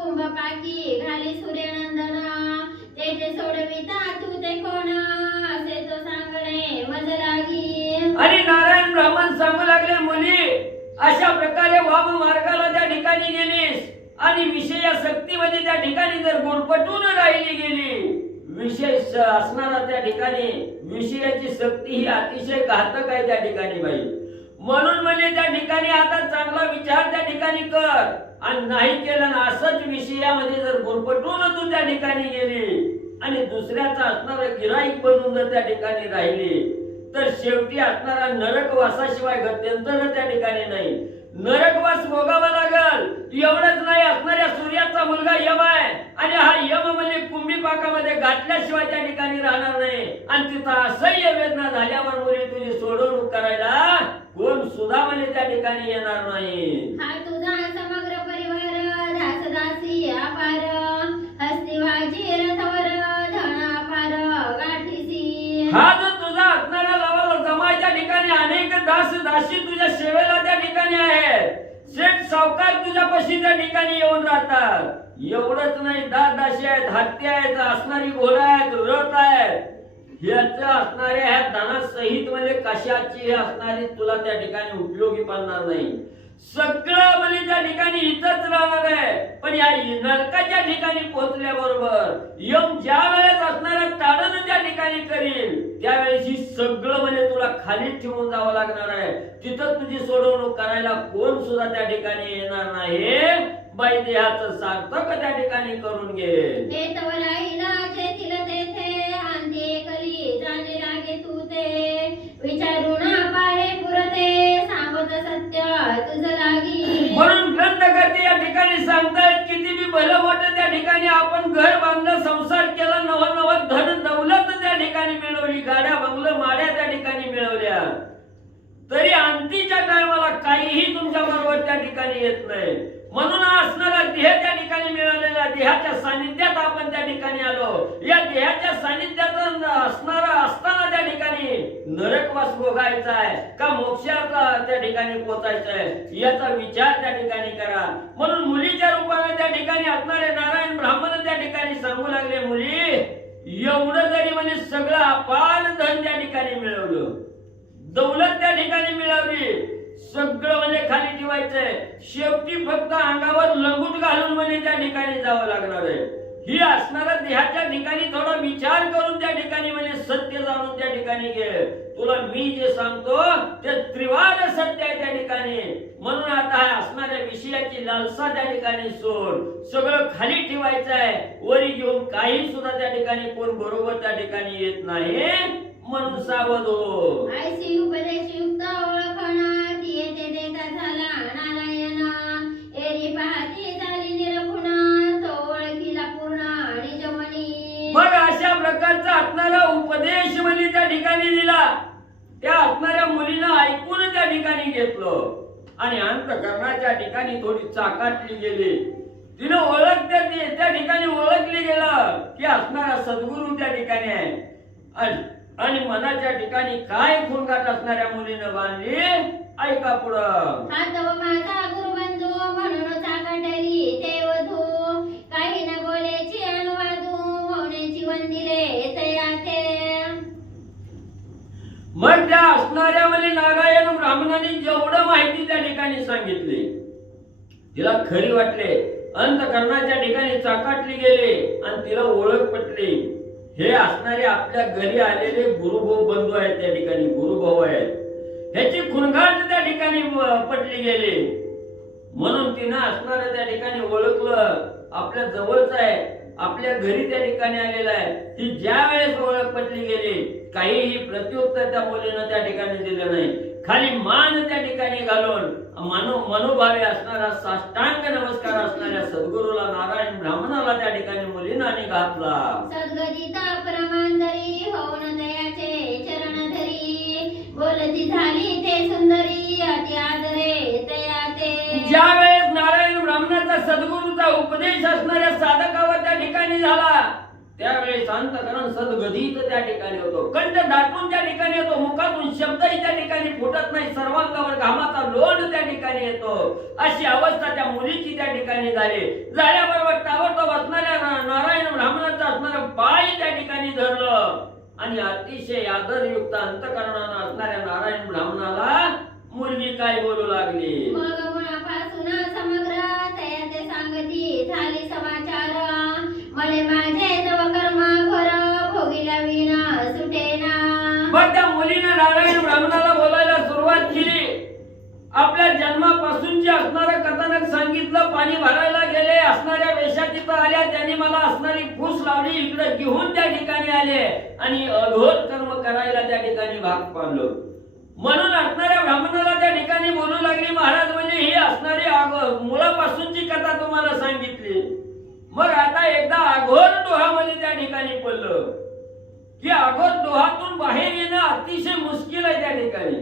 कुंभ पाकी घाली सूर्यनंदन, तेथे सोडविता तू ते कोण असे तो सांगणे मज लागी. आणि नारायण ब्राह्मण सांगू लागले, मुली अशा प्रकारे वाम मार्गाला त्या ठिकाणी गेलीस आणि विषयासक्तीमध्ये त्या ठिकाणी जर गुरफटून राहिली गेली, विषय असणारा त्या ठिकाणी विषयाची सक्ती ही अतिशय घातक आहे त्या ठिकाणी बाई. म्हणून म्हणजे त्या ठिकाणी आता चांगला विचार त्या ठिकाणी कर आणि नाही केलं ना असंच विषयामध्ये जर गुरफटून तू त्या ठिकाणी गेली आणि दुसऱ्याचा असणारा गिराईक बनून जर त्या ठिकाणी राहिली तर शेवटी असणारा नरकवासाशिवाय गत्यंतर त्या ठिकाणी नाही. नरकवास भोगावा लागल. एवढंच नाही, असणाऱ्या सूर्याचा मुलगा यम आहे आणि हा यम म्हणजे कुंभी पाकामध्ये घातल्याशिवाय त्या ठिकाणी राहणार नाही आणि तिथं असह्य वेदना झाल्यावर मुली तुझी सोडवणूक करायला कोण सुद्धा म्हणजे त्या ठिकाणी येणार नाही. हा तुझा समग्र परिवार दास दासी अपार, हस्तिवाजी रथवर धन अपार गाठीसी. हा जो तुझा असणारा लावाला जमायच्या ठिकाणी अनेक दास दासी तुझ्या सेवेला त्या ठिकाणी आहेत. सेठ सावकार तुझ्यापाशी त्या ठिकाणी येऊन राहतात. एवढंच नाही, दास दासी आहेत, हत्ती आहेत, असणारी घोडा आहेत, रथ आहेत. ह्याच्या असणाऱ्या ह्या धनासहित म्हणजे कशाची असणारी तुला त्या ठिकाणी उपयोगी पडणार नाही. सगळं म्हणजे त्या ठिकाणी इथंच राहणार आहे. पण या नरकाच्या ठिकाणी पोहोचल्याबरोबर यम ज्या वेळेस असणाऱ्या ताडण त्या ठिकाणी करील त्यावेळेस ही सगळं म्हणजे तुला खाली ठेवून जावं लागणार आहे. तिथं तुझी सोडवणूक करायला कोण सुद्धा त्या ठिकाणी येणार नाही. बाई देहाचं सार्थक त्या ठिकाणी करून घे. हे तव राहिला जेथील तेथे अंती एकली जाणे लागे तू ते, विचारून पाहे पुरते सांगत सत्य तुझ लागी. म्हणून ग्रंथकर्ते या ठिकाणी सांगतायत किती बी भलं मोठं त्या ठिकाणी आपण घर बांधलं, संसार केला, नवनवत धन दौलत त्या ठिकाणी मिळवली, गाड्या बंगलं माड्या त्या ठिकाणी मिळवल्या, तरी अंतीच्या टायमाला काहीही तुमच्या बरोबर त्या ठिकाणी येत नाही. म्हणून असणारा देह त्या ठिकाणी मिळालेला देहाच्या सानिध्यात आपण त्या ठिकाणी आलो. या देहाच्या सानिध्यात असणारा असताना त्या ठिकाणी नरकवास भोगायचा आहे का मोक्षाचा त्या ठिकाणी पोचायचा आहे याचा विचार त्या ठिकाणी करा. म्हणून मुलीच्या रूपाने त्या ठिकाणी असणारे नारायण ब्राह्मण त्या ठिकाणी सांगू लागले, मुली एवढं जरी म्हणजे सगळं अपार धन त्या ठिकाणी मिळवलं, दौलत त्या ठिकाणी मिळवली, सगळं म्हणजे खाली ठेवायचंय, शेवटी फक्त अंगावर लंगूट घालून म्हणजे त्या ठिकाणी जावं लागणार आहे. ही असणारा देहाच्या ठिकाणी थोडा विचार करून त्या ठिकाणी म्हणजे सत्य जाणून त्या ठिकाणी घे. तुला मी जे सांगतो ते त्रिवार सत्य आहे त्या ठिकाणी. म्हणून आता असणाऱ्या विषयाची लालसा त्या ठिकाणी सोड, सगळं खाली ठेवायचं आहे. वरी घेऊन काही सुद्धा त्या ठिकाणी कोण बरोबर त्या ठिकाणी येत नाही. म्हणून सावध हो. ऐसी उपदेश युक्त ओळखणा ती येते देता झाला नारायण, एरी पाहती झाली निरखुणा तो ओळखीला पूर्ण आणि जमनी. मग अशा प्रकारचा असणारा उपदेश म्हणजे त्या ठिकाणी दिला. त्या असणाऱ्या मुलीनं ऐकून त्या ठिकाणी घेतलं आणि अंतःकरणाच्या ठिकाणी थोडी चाकाटली गेली. तिनं ओळख त्या ठिकाणी ओळखली गेलं की असणारा सद्गुरू त्या ठिकाणी आहे आणि मनाच्या ठिकाणी काय खूणगाठ असणाऱ्या मुलीनं बांधली. ऐका पुढं. हा तव माझा गुरुबंधू म्हणून चाकटली, देव मग त्या असणाऱ्या मुली नारायण ब्राह्मणाने जेवढं माहिती त्या ठिकाणी सांगितली तिला खरी वाटले, अंतकरणाच्या ठिकाणी चाकाटली गेले आणि तिला ओळख पटली. हे असणारे आपल्या घरी आलेले गुरुभाऊ बंधू आहेत, त्या ठिकाणी गुरुभाऊ आहेत, ह्याची खुणगाट त्या ठिकाणी पटली गेली. म्हणून तिनं असणाऱ्या त्या ठिकाणी ओळखलं आपल्या जवळच आहे, आपल्या घरी त्या ठिकाणी आलेला आहे. ही ज्या वेळेस ओळख पटली गेली काहीही प्रत्युत्तर त्या मुलीनं त्या ठिकाणी दिलं नाही. खाली मान त्या ठिकाणी घालून मनोभावे असणारा साष्टांग नमस्कार असणाऱ्या सद्गुरूला नारायण ब्राह्मणाला त्या ठिकाणी मुलीनाने घातला. सद्गदिता परमांतरी होऊन दयाचे चरण धरी बोलती झाली ते सुंदरी अति आदरे तया ते. ज्या वेळेस नारायण ब्राह्मणाचा सद्गुरूचा उपदेश असणाऱ्या साधकावर त्या ठिकाणी झाला त्यावेळेस अंतकरण सद्गदित त्या ठिकाणी होतो, कंठ दाटून त्या ठिकाणी येतो, मुखातून शब्दही त्या ठिकाणी फुटत नाही, सर्वांगावर घामाचा लोंढ त्या ठिकाणी येतो. अशी अवस्था त्या मुलीची त्या ठिकाणी झाल्याबरोबर ताबडतोब असणाऱ्या नारायण ब्राह्मणाचा असणारं पाय त्या ठिकाणी धरलं आणि अतिशय आदरयुक्त अंतकरणानं असणाऱ्या नारायण ब्राह्मणाला मुलगी काय बोलू लागली. मग मुळापासून समग्र तया ते सांगती झाली समाचार मले माझे तव कर्म घोर भोगिला विना सुटेना. मग त्या मुलीने नारायण ब्राह्मणाला बोलायला सुरुवात केली. आपल्या जन्मापासूनचे असणारं कथानक सांगितलं. पाणी भरायला गेले, असणाऱ्या वेशात तिथं आल्या, त्यांनी मला असणारी फूस लावली, इकडे घेऊन त्या ठिकाणी आले आणि अघोर कर्म करायला त्या ठिकाणी भाग पाडलं. म्हणून असणाऱ्या ब्राह्मणाला त्या ठिकाणी बोलू लागली, महाराज म्हणजे ही असणारी मुळापासूनची कथा तुम्हाला सांगितली. मग आता एकदा अघोर डोहामध्ये त्या ठिकाणी पडलं की अघोर डोहातून बाहेर येणं अतिशय मुश्किल आहे त्या ठिकाणी.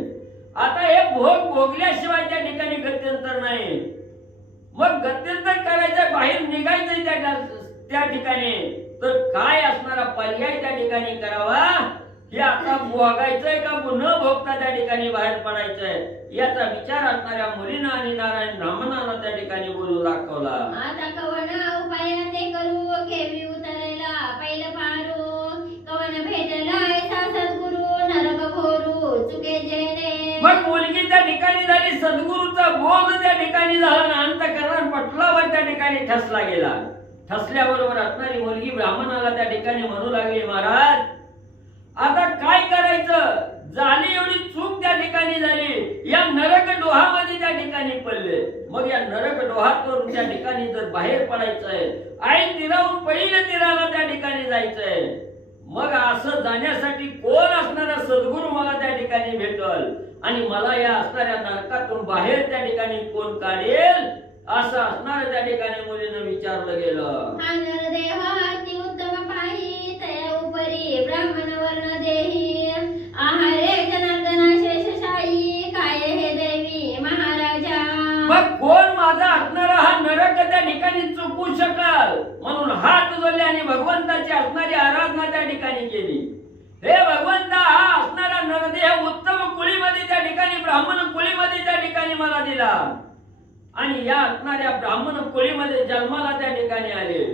आता हे भोग भोगल्याशिवाय त्या ठिकाणी गत्यंतर नाही. मग गत्यंतर करायचं, बाहेर निघायचंय त्या ठिकाणी, तर काय असणारा पर्याय त्या ठिकाणी करावा, हे आता भोगायचंय का न भोगता त्या ठिकाणी बाहेर पडायचंय याचा विचार असणाऱ्या मुलीनं आणि नारायण ब्राह्मणाला त्या ठिकाणी बोलू दाखवला. आता कवन उपाय ते करू केवी उतरायला पहिलं पारू कवन भेटला ऐसा सद्गुरु नरक घोरू चुके जेणे. मग मुलगी त्या ठिकाणी झाली, सद्गुरूचा बोध त्या ठिकाणी झाला, अंतकरण पटलावर त्या ठिकाणी ठसला गेला. ठसल्याबरोबर असणारी मुलगी ब्राह्मणाला त्या ठिकाणी म्हणू लागली, महाराज आता काय करायचं, झाली एवढी चूक त्या ठिकाणी झाली, या नरक डोहामध्ये त्या ठिकाणी पडले. मग या नरक डोहातून त्या ठिकाणी जर बाहेर पडायचंय, ऐन तीरावरून पहिल्या तीराला त्या ठिकाणी जायचंय, मग असं जाण्यासाठी कोण असणारा सद्गुरू मला त्या ठिकाणी भेटल आणि मला या असणाऱ्या नरकातून बाहेर त्या ठिकाणी कोण काढेल, असं असणाऱ्या त्या ठिकाणी मुलीनं विचारलं गेलं. हा नरदेह अति उत्तम पाही तया उपरी ब्राह्मण वर्ण देही आहारे जनार्दना शेषशाही काय हे देवी महाराजा. मग कोण माझा असणारा हा नरक त्या ठिकाणी चुकू शकाल, म्हणून हात जोडले आणि भगवंताची असणारी आराधना त्या ठिकाणी केली. हे भगवंता, हा असणारा नरदेह उत्तम कुळीमध्ये त्या ठिकाणी ब्राह्मण कुळीमध्ये त्या ठिकाणी मला दिला आणि या असणाऱ्या ब्राह्मण कुळीमध्ये जन्माला त्या ठिकाणी आले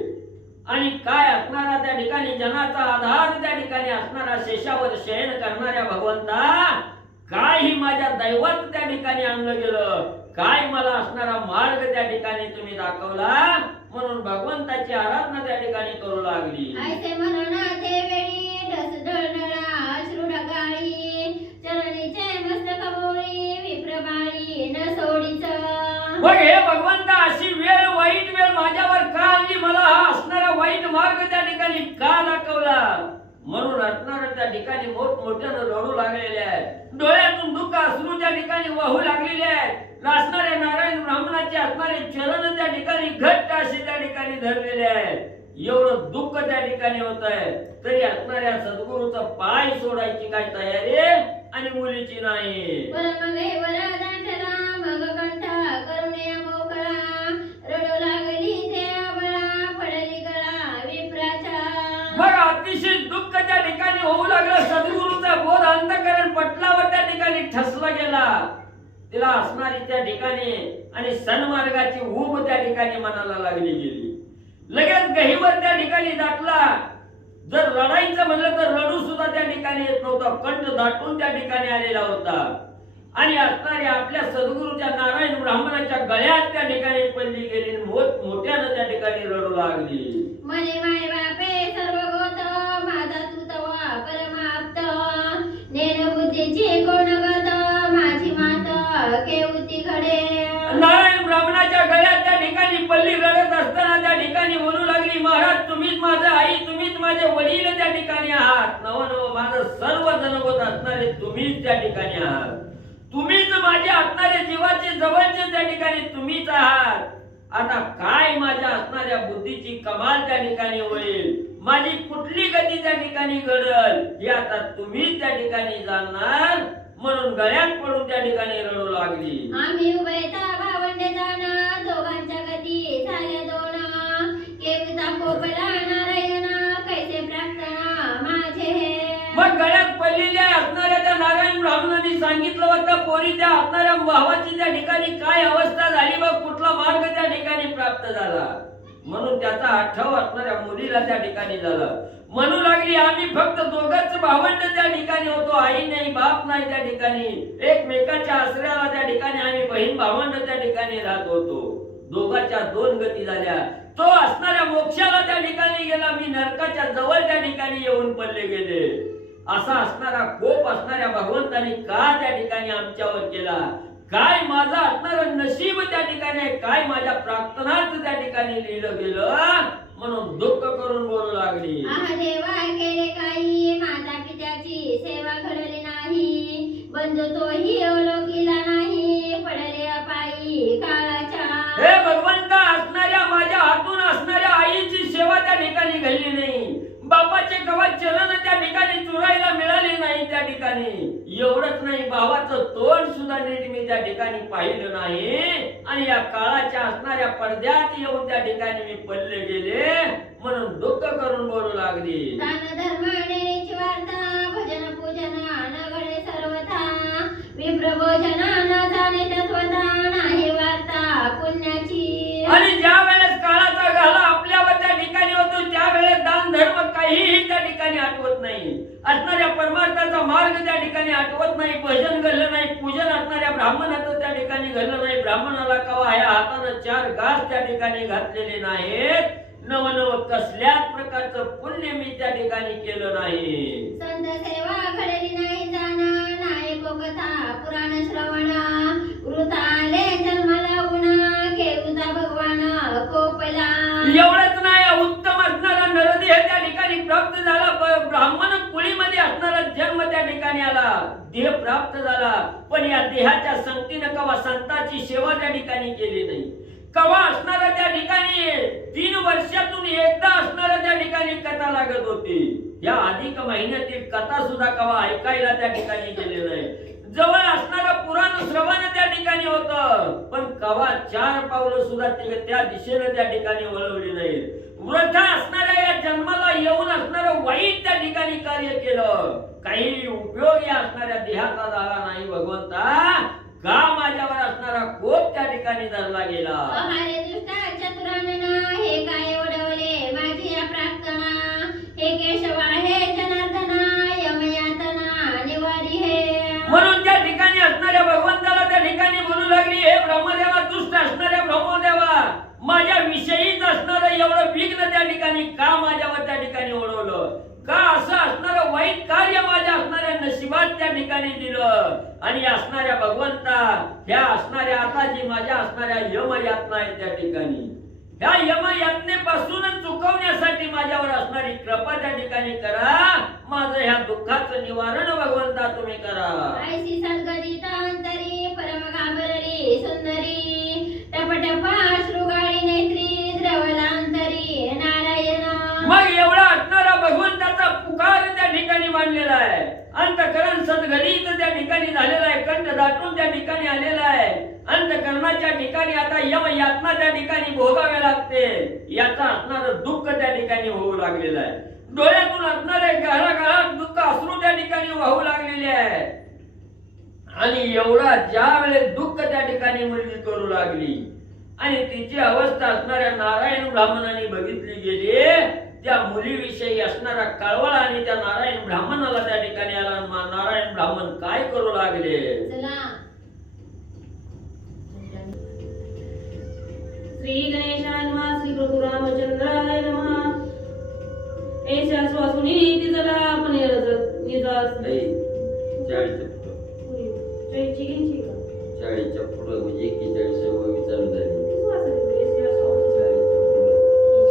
आणि काय असणारा त्या ठिकाणी जनाचा आधार त्या ठिकाणी असणारा शेषावर शयन करणाऱ्या भगवंता, काय ही माझ्या दैवत त्या ठिकाणी आणलं गेलं, काय मला असणारा मार्ग त्या ठिकाणी तुम्ही दाखवला, म्हणून भगवंताची आराधना त्या ठिकाणी करू लागली. ऐसे म्हणना ते वेळी ढस ढळढळा अश्रू ढगाळी चरणीचे मस्तक मोळी विप्रबाळी न सोडीच. मग हे भगवंता अशी वेळ, वाईट वेळ माझ्यावर का आणली, मला हा असणारा वाईट मार्ग त्या ठिकाणी का दाखवला, म्हणून असणाऱ्या त्या ठिकाणी मोठमोठ्यानं रडू लागलेले आहेत, डोळ्यातून दुःख अश्रू त्या ठिकाणी वाहू लागलेले आहेत. असणाऱ्या नारायण ब्राह्मणाचे असणारे चरण त्या ठिकाणी घट्ट असे त्या ठिकाणी धरलेले आहेत. एवढं दुःख त्या ठिकाणी होत आहे तरी असणाऱ्या सद्गुरूचा पाय सोडायची काय तयारी आणि मुलीची नाही. परमगे वरदाठला मग कंठ करुणे मोकळा रडू लागली ते आबळा पडली गळा विप्राचा. मग अतिशय दुःख त्या ठिकाणी होऊ लागलं. सद्गुरूचा बोध अंतकरण पटलावर त्या ठिकाणी ठसला गेला. तिला असणारी त्या ठिकाणी आणि सन्मार्गाची ऊब त्या ठिकाणी मनाला लागली गेली. लगेच गहिवर त्या ठिकाणी दाटला. जर रडायचं म्हणलं तर रडू सुद्धा त्या ठिकाणी येत नव्हतं, कंठ दाटून त्या ठिकाणी आलेला होता. आणि असणारे आपल्या सद्गुरूच्या नारायण ब्राह्मणाच्या गळ्यात त्या ठिकाणी पडली गेली, मोठ्यानं त्या ठिकाणी रडू लागली. मने माय बापे सर्व गोत, माझा तू तवा परमाप्त, नेन बुद्धीची कोण गत, माझी मात केवती घडे. नारायण ब्राह्मणाच्या गळ्यात त्या ठिकाणी पल्ली रडत असताना त्या ठिकाणी बोलू लागली, महाराज तुम्हीच माझं आई, तुम्हीच माझे वडील त्या ठिकाणी आहात. नव नव माझं सर्व जनगोत असणारे तुम्हीच त्या ठिकाणी आहात. तुम्हीच माझे असणारे जीवाचे जवळचे त्या ठिकाणी तुम्हीच आहात. आता काय माझ्या असणाऱ्या बुद्धीची कमाल त्या ठिकाणी होईल, माझी कुठली गती त्या ठिकाणी घडल हे आता तुम्हीच त्या ठिकाणी जाणणार. म्हणून गळ्यात पडून त्या ठिकाणी रडू लागली. आम्ही उभयता भावंडे जाण, दोघांच्या गती झाल्या दोन, केवता कोपला नारायण, कैसे प्रार्थना माझे हे. मग गळ्यात पडलेल्या असणाऱ्या त्या नारायण ब्राह्मणांनी सांगितलं होतं, पोरी त्या असणाऱ्या भावाची त्या ठिकाणी काय अवस्था झाली व कुठला मार्ग त्या ठिकाणी प्राप्त झाला. म्हणून त्याचा आठव असणाऱ्या मुलीला त्या ठिकाणी झाला. म्हणू लागली, आम्ही फक्त दोघंच भावंड त्या ठिकाणी होतो, आई नाही बाप नाही त्या ठिकाणी, एकमेकाच्या आश्रयाला त्या ठिकाणी आम्ही बहीण भावंड त्या ठिकाणी राहत होतो. दोघांच्या दोन गती झाल्या. तो असणाऱ्या मोक्षाला त्या ठिकाणी गेला, मी नरकाच्या जवळ त्या ठिकाणी येऊन पडले गेले. असा असणारा कोप असणाऱ्या भगवंतानी का त्या ठिकाणी आमच्यावर केला, काय माझा असणारं नशीब त्या ठिकाणी, काय माझ्या प्रार्थनात त्या ठिकाणी लिहिलं गेलं. म्हणून दुःख करून बोलू लागली, आहा देवा केले काही, माता पित्याची सेवा घडली नाही, बंधू तोही ओळखीला नाही, पडले अपायी काळाच्या. हे भगवंता, असणाऱ्या माझ्या हातून असणाऱ्या आईची सेवा त्या ठिकाणी घडली नाही, बापाचे कवा चरण त्या ठिकाणी चुरायला मिळाले नाही त्या ठिकाणी. एवढंच नाही, भावाचं तोंड सुद्धा नीट मी त्या ठिकाणी पाहिलं नाही. आणि या काळाच्या असणाऱ्या पडद्यात येऊन त्या ठिकाणी मी पडले गेले. म्हणून दुःख करून बोलू लागली, दान धर्मानेची वार्ता, भजन पूजन न घडे सर्वथा, विप्रभोजन न जाणे तत्वता, नाही वार्ता पुण्याची. आणि ज्या वेळेस काळाचा घाला आपल्यावर त्या ठिकाणी होतो त्यावेळेस दान धर्म काहीही त्या ठिकाणी आठवत नाही, असणाऱ्या परमार्थाचा मार्ग त्या ठिकाणी आठवत नाही, भजन घडलं नाही, पूजन असणाऱ्या ब्राह्मणाचं त्या ठिकाणी घडलं नाही, ब्राह्मणाला कवा या हातानं 4 घास त्या ठिकाणी घातलेले नाहीत. नवनव कसल्याच प्रकारचं पुण्य मी त्या ठिकाणी केलं नाही. संत सेवा घडली नाही जाणं, नाही कथा पुराण श्रवण, वृताले जन्माला गुण, केवता भगवान कोपला. एवढंच नाही, उत्तम असणारा नरदेह त्या ठिकाणी प्राप्त झाला, ब्राह्मण कुळीमध्ये असणारा जन्म त्या ठिकाणी आला, देह प्राप्त झाला. पण या देहाच्या संगतीनं कवा संतांची सेवा त्या ठिकाणी केली नाही. कवा असणारा त्या ठिकाणी 3 वर्षातून एकदा असणारा त्या ठिकाणी कथा लागत होती. या अधिक महिन्यातील कथा सुद्धा कवा ऐकायला त्या ठिकाणी गेले नाही. जवळ असणारं पुराण श्रवण त्या ठिकाणी होतं, पण कवा 4 पावलं सुद्धा त्या दिशेने त्या ठिकाणी वळवली नाही. वृथा असणाऱ्या या जन्माला येऊन असणारं वाईट त्या ठिकाणी कार्य केलं, काही उपयोग या असणाऱ्या देहाचा झाला नाही. भगवंता, का माझ्यावर असणारा कोप त्या ठिकाणी धरला गेला. अहारे दुष्टा चतुरानना, हे काय ओढवले माझी या प्रार्थना, हे केशवा हे जनार्दना, यमयातना निवारी हे. म्हणून त्या ठिकाणी असणाऱ्या भगवंताला त्या ठिकाणी बोलू लागली, हे ब्रह्मदेवा, दुष्ट असणाऱ्या ब्रह्मदेवा, माझ्या विषयीच असणारं एवढं विघ्न त्या ठिकाणी का माझ्यावर त्या ठिकाणी ओढवलं, का असं असणारं वाईट कार्य माझ्या असणाऱ्या नशिबात त्या ठिकाणी दिलं. आणि असणाऱ्या भगवंता, ह्या असणाऱ्या आता जी माझ्या असणाऱ्या यमयातना आहेत त्या ठिकाणी, ह्या यमयातनेपासून चुकवण्यासाठी माझ्यावर असणारी कृपा त्या ठिकाणी करा. माझं ह्या दुःखाचं निवारण भगवंता तुम्ही करा. ऐशी सद्गदित अंतरी, परम घाबरली सुंदरी, टपटप अश्रुगाळी नेत्री, द्रवलांतरी नारायण. मग एवढा असणारा भगवंताचा पुकार त्या ठिकाणी मांडलेला आहे. अंतकरण सद्गदित त्या ठिकाणी झालेला आहे, कंठ दाटून त्या ठिकाणी आलेला आहे. अंतकरणाच्या ठिकाणी आता यमयातना त्या ठिकाणी भोगाव्या लागते, याचा असणारं दुःख त्या ठिकाणी होऊ लागलेलं आहे. डोळ्यातून असणारे गळागळात दुःख अश्रू त्या ठिकाणी वाहू लागलेले आहे. आणि एवढा ज्या वेळेस दुःख त्या ठिकाणी मुलगी करू लागली आणि तिची अवस्था असणाऱ्या नारायण ब्राह्मणांनी बघितली गेली, त्या मुलीविषयी असणारा कळवळा आणि त्या नारायण ब्राह्मणाला त्या ठिकाणी आला आणि नारायण ब्राह्मण काय करू लागले. चला श्री गणेशाय नमः. श्री प्रभू रामचंद्राय नमः. ऐशा श्वासुनी तिजला आपण निजास चाळीच्या पुढं जयची घ्यायची का 40च्या पुढं म्हणजे 41 वय चालू झाली.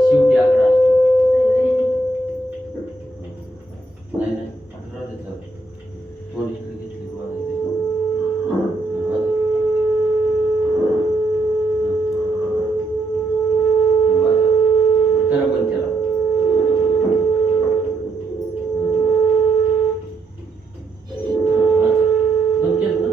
शेवटी 11 असतो. नाही नाही 18 ते चालू. थोडी इकडे घेतली करा बंद केला. बंद केलं ना.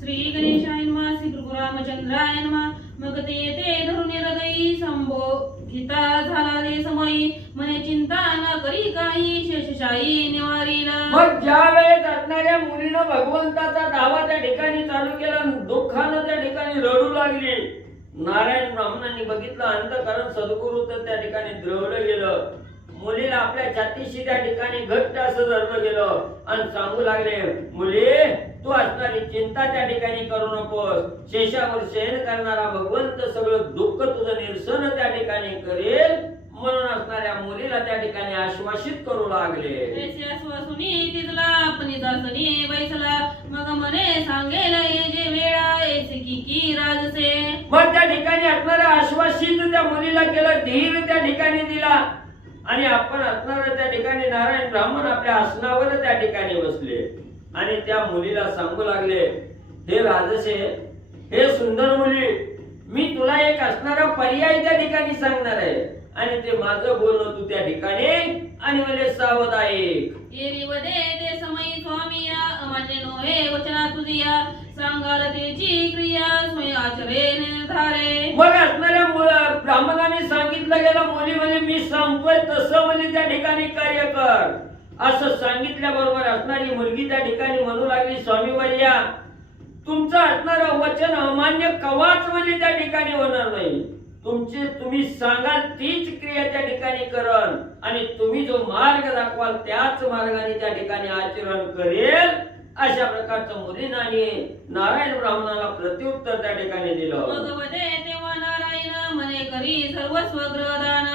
श्री गणेशाय नमः. श्री प्रभू रामचंद्राय नमः. मग ते धरून हृदयी संबोधिता झाला रे समयी म्हणे चिंता न करी काही शेषशाही निवारीला. मग ज्या वेळेस असणाऱ्या मुलीनं भगवंताचा दावा त्या ठिकाणी चालू केला, दुःखानं त्या ठिकाणी रडू लागली. नारायण ब्राह्मणांनी बघितलं, अंतःकरण सद्गुरू तर त्या ठिकाणी द्रवलं गेलं. मुलीला आपल्या छातीशी त्या ठिकाणी घट्ट असं धरलं गेलं आणि सांगू लागले, मुली तू असणारी चिंता त्या ठिकाणी करू नकोस. शेषावर शयन करणारा भगवंत सगळं दुःख तुझं निरसन त्या ठिकाणी करेल. म्हणून असणाऱ्या मुलीला त्या ठिकाणी आश्वासित करू लागले. ऐशा श्वासुनी तिजला आपण निजासनी बैसला. मग म्हणे सांगेल हे जे वेळा ऐसे की राजसे. मग त्या ठिकाणी असणारा आश्वासित त्या मुलीला केलं, धीर त्या ठिकाणी दिला आणि आपण असणारा त्या ठिकाणी नारायण ब्राह्मण आपल्या आसनावर त्या ठिकाणी बसले आणि त्या मुलीला सांगू लागले, हे राजसे, हे सुंदर मुली, मी तुला एक असणारा पर्याय त्या ठिकाणी सांगणार आहे आणि ते माझं बोलणं तू त्या ठिकाणी आणि मला सावध ऐक. येरी वदे ते समयी स्वामी या अमान्य नो हे वचना तुझिया. सांगाल त्याची क्रिया स्वयं आचरे निर्धारे. मग असणाऱ्या ब्राह्मणाने सांगितलं गेलं, मुली म्हणजे मी सांगतोय तसं म्हणजे त्या ठिकाणी कार्य कर. असं सांगितल्याबरोबर असणारी मुलगी त्या ठिकाणी म्हणू लागली, स्वामीवर्या, तुमचं असणारं वचन अमान्य कवाच म्हणजे त्या ठिकाणी होणार नाही. तुम्ही सांगाल तीच क्रिया त्या ठिकाणी करन आणि तुम्ही जो मार्ग दाखवाल त्याच मार्गाने त्या ठिकाणी आचरण करेल. अशा प्रकारचं मुलीने नारायण ब्राह्मणाला प्रत्युत्तर त्या ठिकाणी दिलं. मग वदे तेव्हा नारायण म्हणे करी सर्वस्व ग्रहदान.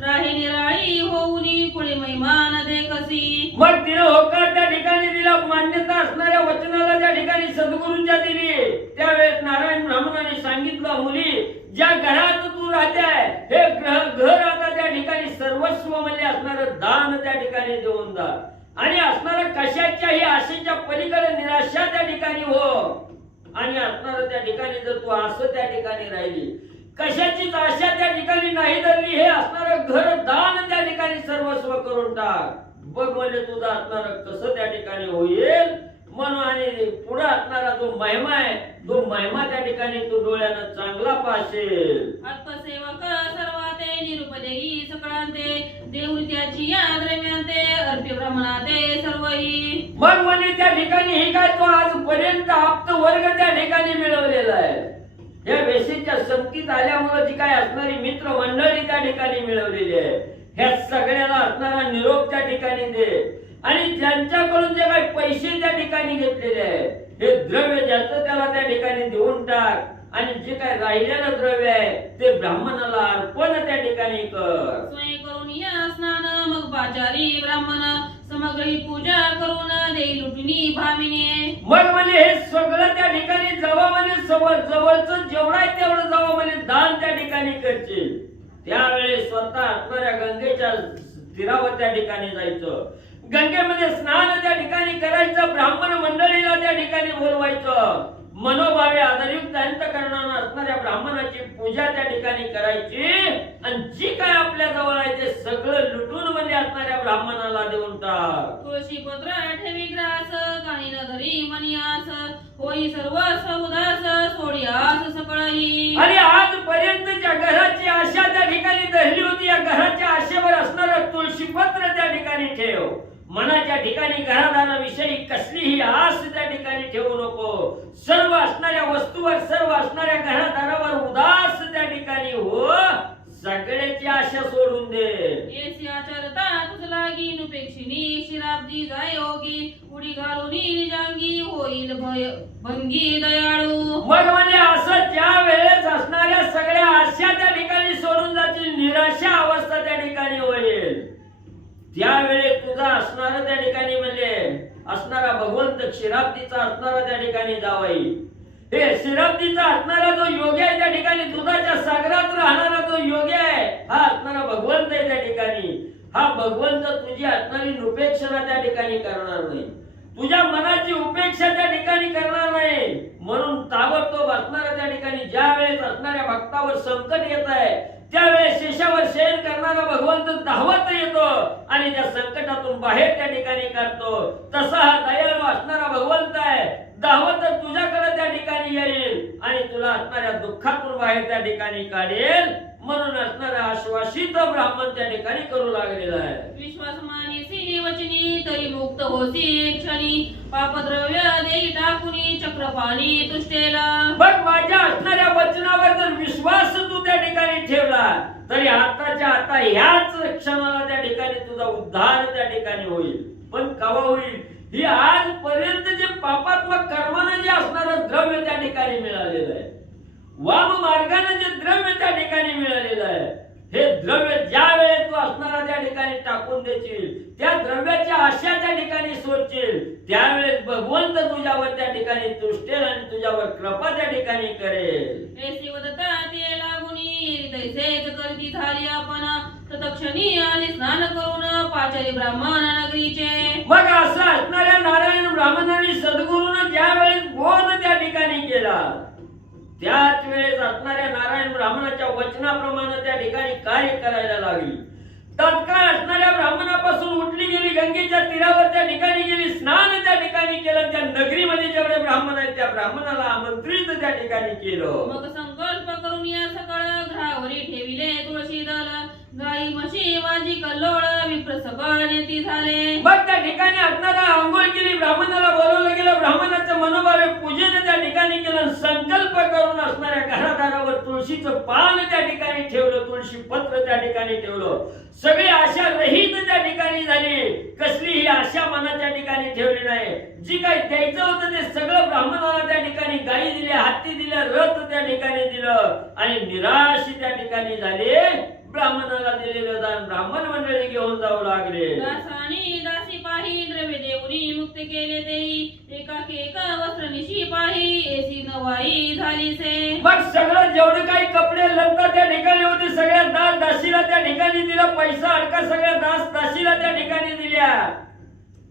राही निराळी होऊनी पुढे महिमान दे कसी. मग तिने होकार त्या ठिकाणी दिला, मान्यता असणाऱ्या वचनाला त्या ठिकाणी सद्गुरूंच्या दिली. त्यावेळेस नारायण ब्राह्मणाने सांगितलं, मुली ज्या घरात तू राहते हे घर आता त्या ठिकाणी सर्वस्व म्हणजे असणारं दान त्या ठिकाणी देऊन जा आणि असणारं कशाच्याही आशेच्या पलीकडे निराशा त्या ठिकाणी हो आणि असणारं त्या ठिकाणी जर तू असं त्या ठिकाणी राहिली, कशाचीच आशा त्या ठिकाणी नाही धरली, हे असणारं घर दान त्या ठिकाणी सर्वस्व करून टाक. बघ म्हणजे तुझं असणारं कसं त्या ठिकाणी होईल. म्हणून आणि पुढे असणारा जो महिमा आहे तो महिमा त्या ठिकाणी तू डोळ्यानं चांगला पाहशील. आत्मसेवक सर्वाते निरुपदेही सकळांते. देवृत्याची या द्रव्यांते अर्पे ब्रह्मणाते सर्वही. मग म्हणजे त्या ठिकाणी हे काय तो आजपर्यंत आप्त वर्ग त्या ठिकाणी मिळवलेला आहे. या वेशीच्या संगतीत आल्यामुळे जी काय असणारी मित्र मंडळी त्या ठिकाणी मिळवलेली आहे, ह्या सगळ्याला असणारा निरोप त्या ठिकाणी दे आणि ज्यांच्याकडून जे काही पैसे त्या ठिकाणी घेतलेले आहे हे द्रव्य ज्याचं त्याला त्या ठिकाणी देऊन टाक आणि जे काय राहिलेलं द्रव्य आहे ते ब्राह्मणाला अर्पण त्या ठिकाणी कर. स्वयं करून या स्नान मग पाचारी ब्राह्मण समग्री पूजा करून देई लुटणी भामिने. मग म्हणजे हे सगळं त्या ठिकाणी जवळचं जेवढं आहे तेवढं जवळ म्हणजे दान त्या ठिकाणी करशील. त्यावेळेस स्वतः असणाऱ्या गंगेच्या तीरावर त्या ठिकाणी जायचं, गंगेमध्ये स्नान त्या ठिकाणी करायचं, ब्राह्मण मंडळीला त्या ठिकाणी बोलवायचं, मनोभावे आधारयुक्त अंतःकरणानं असणाऱ्या ब्राह्मणाची पूजा त्या ठिकाणी करायची आणि जी काय आपल्या जवळ आहे ते सगळं लुटून म्हणजे असणाऱ्या ब्राह्मणाला देऊन टाक. तुळशी पत्र ठेवी ग्रास काही न धरी मनियास. होई सर्वस्व उदास सोडियास सकळही. आणि आजपर्यंत ज्या घराची आशा त्या ठिकाणी धरली होती या घराच्या आशेवर असणारं तुळशीपत्र त्या ठिकाणी ठेव. मनाच्या ठिकाणी घरादाराविषयी कसलीही आस त्या ठिकाणी ठेवू नको. सर्व असणाऱ्या वस्तूवर सर्व असणाऱ्या घरादारावर उदास त्या ठिकाणी हो. सगळे मिळण्याची आशा सोडून दे. येसी आचारता तुझ लागी नुपेक्षिणी शिराब्दी जायोगी उडी घालून निजांगी होईल भंगी दयाळू. मग म्हणजे असं ज्या वेळेस असणाऱ्या सगळ्या आशा त्या ठिकाणी सोडून जातील, निराशा अवस्था त्या ठिकाणी होईल, त्यावेळेस तुझा असणारा त्या ठिकाणी म्हणजे असणारा भगवंत क्षीराब्दीचा असणारा त्या ठिकाणी जावाई, हे क्षीराब्दीचा असणारा जो योगी आहे त्या ठिकाणी, दुधाच्या सागरात राहणारा जो योगी आहे हा असणारा भगवंत आहे त्या ठिकाणी. हा भगवंत तुझी असणारी उपेक्षा त्या ठिकाणी करणार नाही, तुझ्या मनाची उपेक्षा त्या ठिकाणी करणार नाही. म्हणून ताबडतोब असणाऱ्या त्या ठिकाणी ज्या वेळेस असणाऱ्या भक्तावर संकट येत आहे त्यावेळेस शेषावर शयन करणारा भगवंत धावत येतो आणि त्या संकटातून बाहेर त्या ठिकाणी काढतो. तसा हा दयाळू असणारा भगवंत आहे, धावत तुझ्याकडे त्या ठिकाणी येईल आणि तुला असणाऱ्या दुःखातून बाहेर त्या ठिकाणी काढेल. म्हणून असणारा आश्वासित ब्राह्मण त्या ठिकाणी करू लागलेला आहे. विश्वास मानिसी वचनी तरी मुक्त होसी क्षणी पापद्रव्य देई टाकुनी चक्रपाणी तुष्टेला. बघ, माझ्या असणाऱ्या वचनावर जर विश्वास तू त्या ठिकाणी ठेवला तरी आताच्या आता ह्याच क्षणाला त्या ठिकाणी तुझा उद्धार त्या ठिकाणी होईल. पण केव्हा होईल? ही आजपर्यंत जे पापात्मक कर्माने जे असणारं द्रव्य त्या ठिकाणी मिळालेलं आहे, वाम मार्गाने जे द्रव्य त्या ठिकाणी मिळालेलं आहे, हे द्रव्य ज्या वेळेस तू असणारा त्या ठिकाणी टाकून देशील, त्या द्रव्याची आशा त्या ठिकाणी सोडशील, त्यावेळेस भगवंत तुझ्यावर त्या ठिकाणी तुष्टेल आणि तुझ्यावर कृपा त्या ठिकाणी करेल. ऐसी वदता ते लागुनी तैसेच करती झाली आपण तत्क्षणी आली स्नान करून पाचारी ब्राह्मण नगरीचे. मग असं असणाऱ्या नारायण ब्राह्मणांनी सद्गुरूने ज्या वेळेस बोध त्या ठिकाणी केला, त्याच वेळेस असणाऱ्या नारायण ब्राह्मणाच्या वचनाप्रमाणे त्या ठिकाणी कार्य करायला लागली. तत्काळ असणाऱ्या ब्राह्मणापासून उठली गेली, गंगेच्या तीरावर त्या ठिकाणी गेली, स्नान त्या ठिकाणी केलं. त्या नगरीमध्ये जेवढे ब्राह्मण आहेत त्या ब्राह्मणाला आमंत्रित त्या ठिकाणी केलं. मग संकल्प करून या सकाळ घरावरी ठेविले तुळशी दल गाई म्हशी वाजी कल्लोळ विप्र सगळे ती झाले. मग त्या ठिकाणी असणारा आंघोळ केली, ब्राह्मणाला बोलवलं गेलं, ब्राह्मणाचं मनोभावे पूजन त्या ठिकाणी केलं. संकल्प करून असणाऱ्या घरादारावर तुळशीचं पान त्या ठिकाणी ठेवलं, तुळशी पत्र त्या ठिकाणी ठेवलं. सगळी आशा रहित त्या ठिकाणी झाली, कसलीही आशा मनाच्या ठिकाणी ठेवली नाही. जी काही द्यायचं होतं ते सगळं ब्राह्मणाला त्या ठिकाणी गायी दिल्या, हत्ती दिल्या, रथ त्या ठिकाणी दिलं आणि निराश त्या ठिकाणी झाले. ब्राह्मणाला दिलेलं दान ब्राह्मण मंडळी घेऊन जाऊ लागले. दासानी दासी पाही द्रव्य देऊनी मुक्त केले तेही एकाकी एका वस्त्र निशी पाही एसी नवाई झाली से. मग सगळं जेवढं काही कपडे लत्ता त्या ठिकाणी होते सगळ्या दास दासीला त्या ठिकाणी दिला, पैसा अडका सगळ्या दास दासीला त्या ठिकाणी दिल्या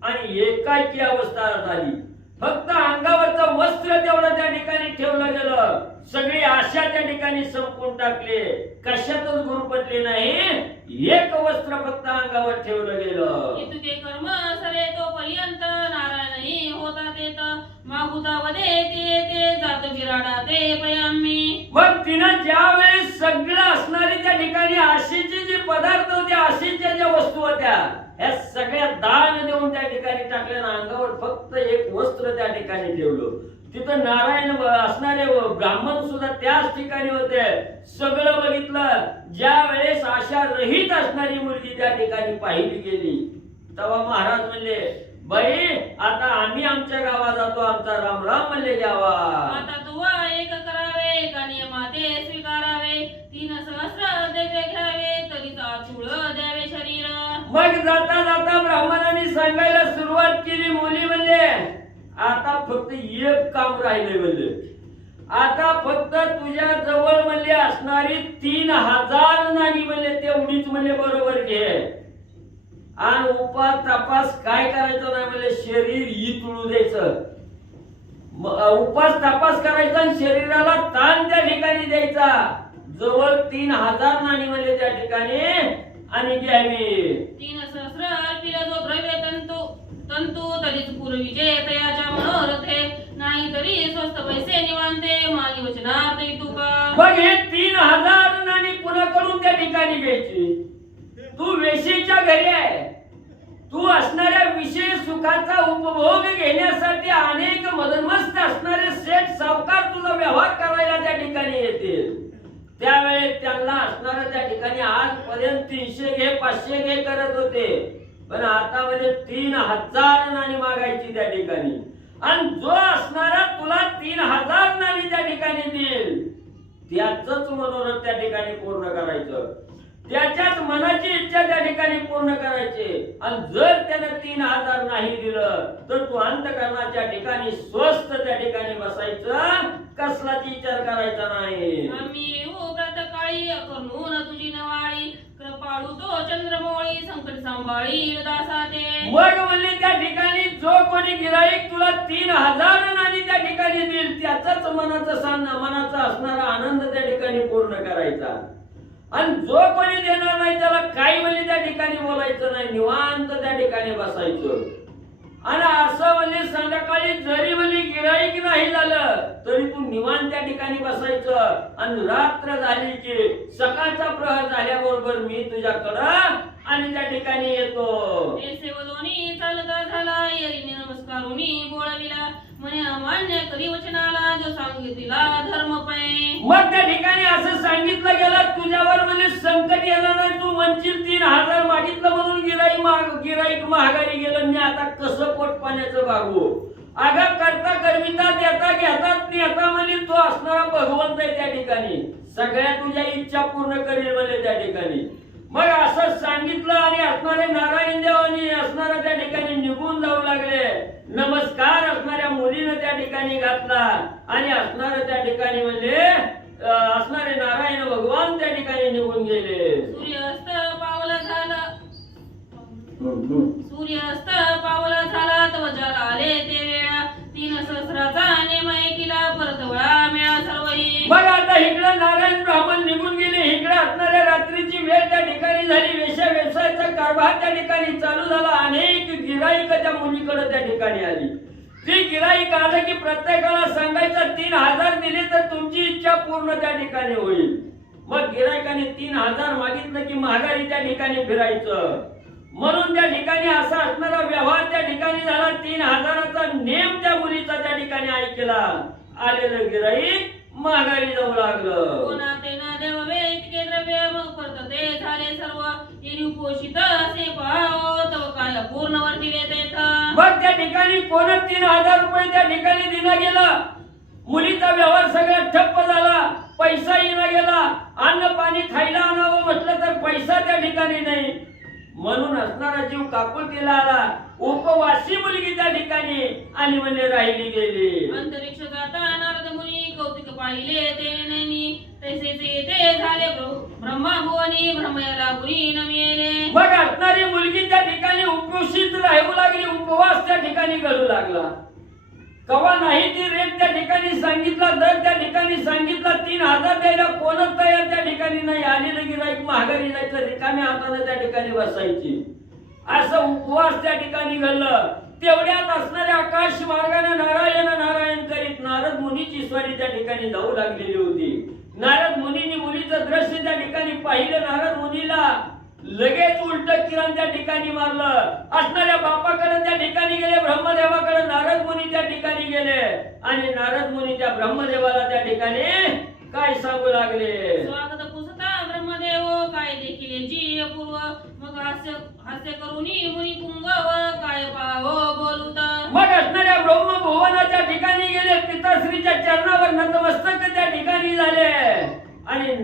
आणि एकाकी अवस्था झाली. फक्त अंगावरचं वस्त्र तेवढं त्या ठिकाणी ठेवलं गेलं. सगळी आशा त्या ठिकाणी संपून टाकले, कशातच गुरुपटले नाही. एक वस्त्र फक्त अंगावर ठेवलं गेलं. इतके कर्म सरे तो पर्यंत नारायणही होता तेत मागुता वदे ते जात बिराडा ते पयामी. मग तिनं ज्या वेळेस सगळं असणारे त्या ठिकाणी आशेचे जे पदार्थ होते, आशेच्या ज्या वस्तू होत्या, या सगळ्या दान देऊन त्या ठिकाणी टाकल्या. अंगावर फक्त एक वस्त्र त्या ठिकाणी ठेवलं. तिथं नारायण असणारे ब्राह्मण सुद्धा त्याच ठिकाणी होते. सगळं बघितलं. ज्या वेळेस आशा रहित असणारी मुलगी त्या ठिकाणी पाहिली गेली तेव्हा महाराज म्हणले, बाई आता आम्ही आमच्या गावात जातो, आमचा राम राम म्हणले घ्यावा. आता तुवा एक करावे का नियमाते स्वीकारावे 3 सहस्र देवे घ्यावे तरी आचूळ द्यावे शरीर. मग जाता जाता ब्राह्मणांनी सांगायला सुरुवात केली. मुली म्हणले आता फक्त एक काम राहिले म्हणले, आता फक्त तुझ्या जवळ म्हणले असणारी 3000 नाणी म्हणले तेवढीच म्हणले बरोबर घे आणि उपास तपास काय करायचं नाही म्हणले, शरीर इतळू द्यायचं. उपास तपास करायचा आणि शरीराला ताण त्या ठिकाणी द्यायचा. जवळ 3000 नाणी म्हणले त्या ठिकाणी आणि घ्यावी. 3 सहस्र अर्पिला जो द्रव्य तंतू तरीच पूर्वीचे तयाच्या मनोरथे नाही तरी स्वस्त पैसे निवांते माली वचनार्थ तुका. मग हे 3000 नाणी कुणाकडून त्या ठिकाणी घ्यायची? तू वेशीच्या घरी आहे, तू असणाऱ्या विषय सुखाचा उपभोग घेण्यासाठी अनेक मदनमस्त असणारे सेठ सावकार तुझा व्यवहार करायला त्या ठिकाणी येतील. त्यावेळेस त्यांना असणारं त्या ठिकाणी आजपर्यंत 300 घे 500 घे करत होते, पण आता म्हणजे 3000 नाणी मागायची त्या ठिकाणी. आणि जो असणारा तुला 3000 नाणी त्या ठिकाणी देईल त्याच मनोरथ त्या ठिकाणी पूर्ण करायचं, त्याच्याच मनाची इच्छा त्या ठिकाणी पूर्ण करायची. आणि जर त्यानं 3000 नाही दिलं तर तू अंतकरणाच्या ठिकाणी स्वस्थ त्या ठिकाणी बसायचं, कसलाच विचार करायचा नाही. आम्ही येऊ प्रातकाळी करून तुझी नवाळी, कृपाळू तो चंद्रमोळी संकट सांभाळी दासा ते. मग म्हणले त्या ठिकाणी जो कोणी गिराईक तुला 3000 नाणी त्या ठिकाणी देईल त्याचाच मनाचा असणारा आनंद त्या ठिकाणी पूर्ण करायचा. आणि जो कोणी देणार नाही त्याला काही म्हणजे त्या ठिकाणी बोलायचं नाही, निवांत त्या ठिकाणी बसायचं. आणि असं म्हणजे संध्याकाळी जरी म्हणजे गिराईक नाही झालं तरी तू निवांत त्या ठिकाणी बसायचं. आणि रात्र झाली की सकाळचा प्रहर झाल्याबरोबर मी तुझ्याकडं आणि त्या ठिकाणी येतो. हे सेवलोनी चालता झाला येरीने नमस्कारुनी बोळविला, म्हणे अमान्य करी वचनाला जो सांगितला धर्म पै. मग त्या ठिकाणी असं सांगितलं गेलं तुझ्यावर म्हणजे संकट येणार नाही, तू म्हणशील 3000 मागितलं म्हणून गिराईक महागारी गेलं, मी आता कसं पोट पाण्याचं भागू. अगं करता करविता देता घेतात नेता म्हणजे तो असणारा भगवंत आहे त्या ठिकाणी, सगळ्या तुझ्या इच्छा पूर्ण करेल म्हणजे त्या ठिकाणी. मग असं सांगितलं आणि असणारे नारायण देवानी असणारा त्या ठिकाणी निघून जाऊ लागले. नमस्कार असणाऱ्या मुलीनं त्या ठिकाणी घातला आणि असणारे त्या ठिकाणी म्हणजे असणारे नारायण भगवान त्या ठिकाणी निघून गेले. सूर्यास्त पावला झाला सूर्यास्त पावला झाला तव जल आले ते वेळा, 3 सहस्राचा नेम ऐकिला परतवळा मिळा सर्वही. बघ आता इकडं नारायण ब्राह्मण निघून गेले, इकडे असणाऱ्या रात्रीची वेळ त्या ठिकाणी झाली, व्यवसायाचा कारभार त्या ठिकाणी चालू झाला. अनेक गिराईक त्या मुलीकडे त्या ठिकाणी आली. ती गिराईक आलं की प्रत्येकाला सांगायचं 3000 दिले तर तुमची इच्छा पूर्ण त्या ठिकाणी होईल. मग गिराईकाने 3000 मागितलं की महागारी त्या ठिकाणी फिरायचं. म्हणून त्या ठिकाणी असा असणारा व्यवहार त्या ठिकाणी झाला. 3000चा नेम त्या मुलीचा त्या ठिकाणी ऐकला. आलेलं गिराईक महागारी जाऊ लागलं. कोणातेना देववे इतके द्रव्य मग परत ते झाले सर्व, येरी पोषित असे पाहो तव काय पूर्ण वर्तिले तेथ. मग त्या ठिकाणी कोण 3000 रुपये त्या ठिकाणी दिला गेला, मुलीचा व्यवहार सगळा ठप्प झाला, पैसा येणं गेला. अन्न पाणी खायला आणावं म्हटलं तर पैसा त्या ठिकाणी नाही. म्हणून असणारा जीव काकुळतीला आला. उपवासी मुलगी त्या ठिकाणी आणि म्हणले राहिली गेली. अंतरिक्ष जाता नारद मुनी कौतिक पाहिले ते नैनी, तैसेच ते झाले ब्रह्मा भुवनी ब्रह्मयाला गुणी न मिळेले. मग असणारी मुलगी त्या ठिकाणी उपवासित राहू लागली, उपवास त्या ठिकाणी घडू लागला. कवा नाही ती रेट त्या ठिकाणी सांगितला, दर त्या ठिकाणी सांगितला, 3000 द्यायला कोणच तयार त्या ठिकाणी नाही. आलेलं गिराईक महागारी जायचं, रिकाम्या हाताने त्या ठिकाणी बसायची. असं उपवास त्या ठिकाणी घडलं. तेवढ्यात असणाऱ्या आकाश मार्गाने नारायण नारायण करीत नारद मुनीची स्वारी त्या ठिकाणी जाऊ लागलेली होती. नारद मुनीने मुलीचं दृश्य त्या ठिकाणी पाहिलं. नारद मुनीला लगेच उलट किरण त्या ठिकाणी मारलं. असणाऱ्या बापाकडे त्या ठिकाणी गेले, ब्रह्मदेवाकडे नारद मुनी त्या ठिकाणी गेले आणि नारद मुनी त्या ब्रह्मदेवाला त्या ठिकाणी काय सांगू लागले. स्वागत पुसता ब्रह्मदेव काय देखील जी अपूर्व, मग हास्य करूनी मुनी पुंगव काय पाहो बोलूत. मग असणाऱ्या ब्रह्मभुवनाच्या ठिकाणी गेले, पिताश्रीच्या चरणावर नतमस्तक त्या ठिकाणी झाले आणि